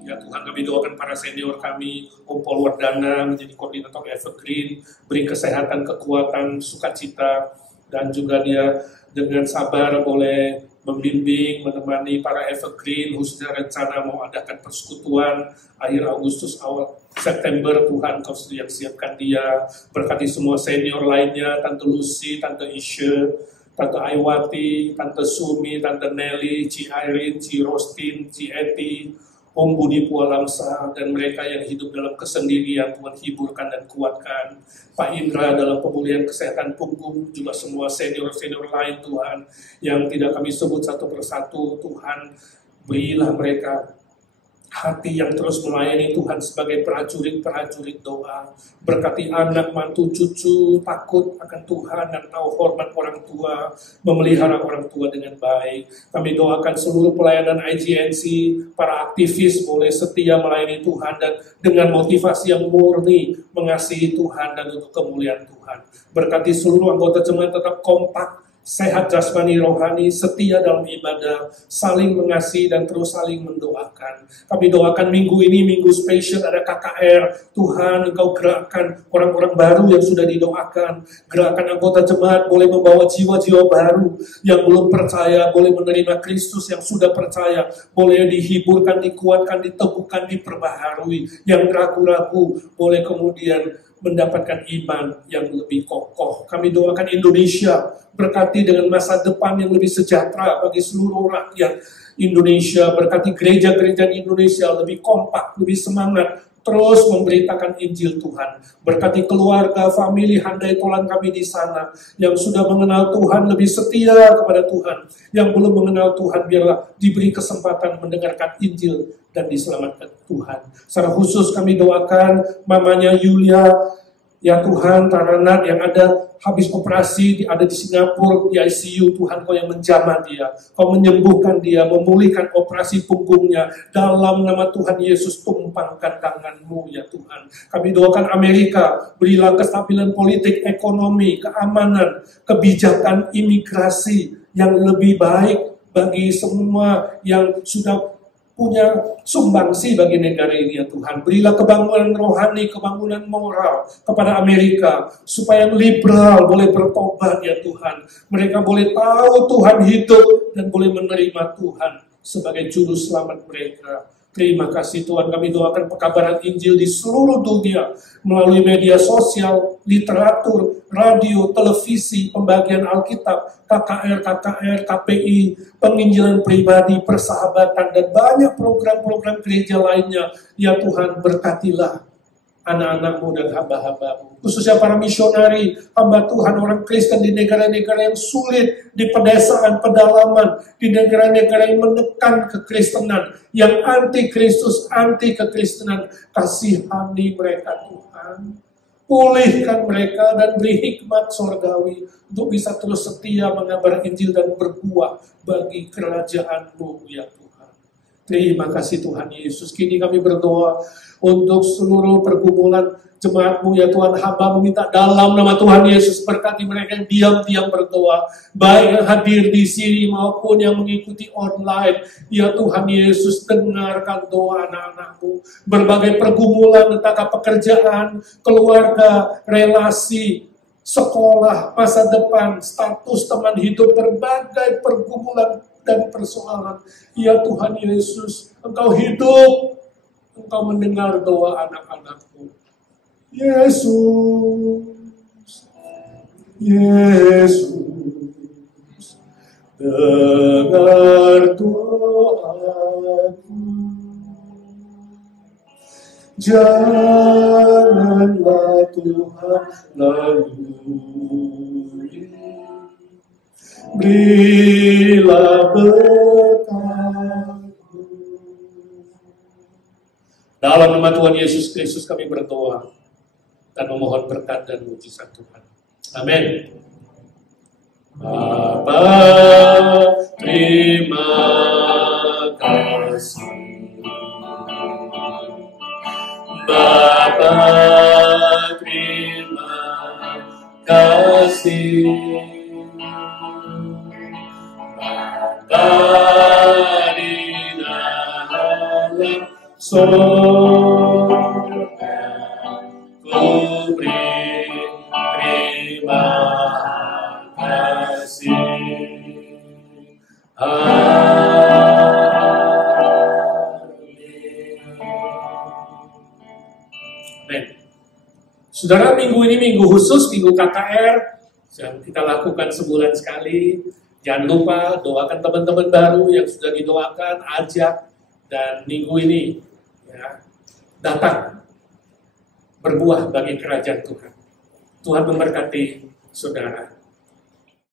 Ya Tuhan, kami doakan para senior kami, Om Paul Wardana menjadi koordinator Evergreen, beri kesehatan, kekuatan, sukacita, dan juga dia dengan sabar boleh membimbing, menemani para Evergreen, khususnya rencana mau adakan persekutuan akhir Agustus, awal September. Tuhan Kau sendiri yang siapkan dia, berkati semua senior lainnya, Tante Lucy, Tante Isha, Tante Aiwati, Tante Sumi, Tante Nelly, Ci Irene, Ci Rostin, Ci Eti, Om Budi Pualamsa, dan mereka yang hidup dalam kesendirian, Tuhan hiburkan dan kuatkan. Pak Indra dalam pemulihan kesehatan punggung, juga semua senior-senior lain Tuhan, yang tidak kami sebut satu persatu. Tuhan, berilah mereka hati yang terus melayani Tuhan sebagai prajurit-prajurit doa. Berkati anak, mantu, cucu, takut akan Tuhan dan tahu hormat orang tua, memelihara orang tua dengan baik. Kami doakan seluruh pelayanan IGNC, para aktivis boleh setia melayani Tuhan dan dengan motivasi yang murni mengasihi Tuhan dan untuk kemuliaan Tuhan. Berkati seluruh anggota jemaat tetap kompak, sehat jasmani rohani, setia dalam ibadah, saling mengasihi dan terus saling mendoakan. Kami doakan minggu ini, minggu spesial ada KKR. Tuhan, Engkau gerakkan orang-orang baru yang sudah didoakan. Gerakkan anggota jemaat boleh membawa jiwa-jiwa baru yang belum percaya, boleh menerima Kristus yang sudah percaya, boleh dihiburkan, dikuatkan, diteguhkan, diperbaharui. Yang ragu-ragu boleh kemudian mendapatkan iman yang lebih kokoh. Kami doakan Indonesia, berkati dengan masa depan yang lebih sejahtera bagi seluruh rakyat Indonesia. Berkati gereja-gereja di Indonesia lebih kompak, lebih semangat, terus memberitakan Injil Tuhan. Berkati keluarga, famili, handai tolan kami di sana, yang sudah mengenal Tuhan lebih setia kepada Tuhan. Yang belum mengenal Tuhan, biarlah diberi kesempatan mendengarkan Injil dan diselamatkan Tuhan. Secara khusus kami doakan mamanya Yulia, ya Tuhan, Taranat yang ada habis operasi, ada di Singapura, di ICU. Tuhan, Kau yang menjamah dia, Kau menyembuhkan dia, memulihkan operasi punggungnya. Dalam nama Tuhan Yesus, tumpangkan tangan-Mu ya Tuhan. Kami doakan Amerika, berilah kestabilan politik, ekonomi, keamanan, kebijakan imigrasi yang lebih baik bagi semua yang sudah punya sumbangsi bagi negara ini ya Tuhan. Berilah kebangunan rohani, kebangunan moral kepada Amerika, supaya yang liberal boleh bertobat ya Tuhan. Mereka boleh tahu Tuhan hidup dan boleh menerima Tuhan sebagai juru selamat mereka. Terima kasih Tuhan, kami doakan pekabaran Injil di seluruh dunia melalui media sosial, literatur, radio, televisi, pembagian Alkitab, KKR, KPI, penginjilan pribadi, persahabatan, dan banyak program-program gereja lainnya. Ya Tuhan, berkatilah anak-anak-Mu dan hamba-hamba-Mu, khususnya para misionari, hamba Tuhan, orang Kristen di negara-negara yang sulit, di pedesaan, pedalaman, di negara-negara yang menekan kekristenan, yang anti-Kristus, anti-kekristenan. Kasihani mereka Tuhan, pulihkan mereka dan beri hikmat sorgawi untuk bisa terus setia mengabar Injil dan berbuah bagi kerajaan-Mu ya Tuhan. Terima kasih Tuhan Yesus. Kini kami berdoa untuk seluruh pergumulan jemaat-Mu ya Tuhan. Hamba meminta dalam nama Tuhan Yesus, berkati mereka yang diam-diam berdoa, baik yang hadir di sini maupun yang mengikuti online. Ya Tuhan Yesus, dengarkan doa anak-anak-Mu. Berbagai pergumulan tentang pekerjaan, keluarga, relasi, sekolah, masa depan, status teman hidup, berbagai pergumulan dan persoalan. Ya Tuhan Yesus, Engkau hidup, Engkau mendengar doa anak-anak-Mu. Yesus, Yesus, dengar doaku. Janganlah Tuhan lalui, berilah berkat-Mu. Dalam nama Tuhan Yesus Kristus kami berdoa dan memohon berkat dan mujizat Tuhan. Amin. Bapa, terima kasih. Bapa, terima kasih. Bapa di dalam surga, ku beri terima kasih. Amin. Saudara, minggu ini minggu khusus, minggu KKR yang kita lakukan sebulan sekali. Jangan lupa doakan teman-teman baru yang sudah didoakan, ajak, dan minggu ini ya, datang berbuah bagi kerajaan Tuhan. Tuhan memberkati saudara.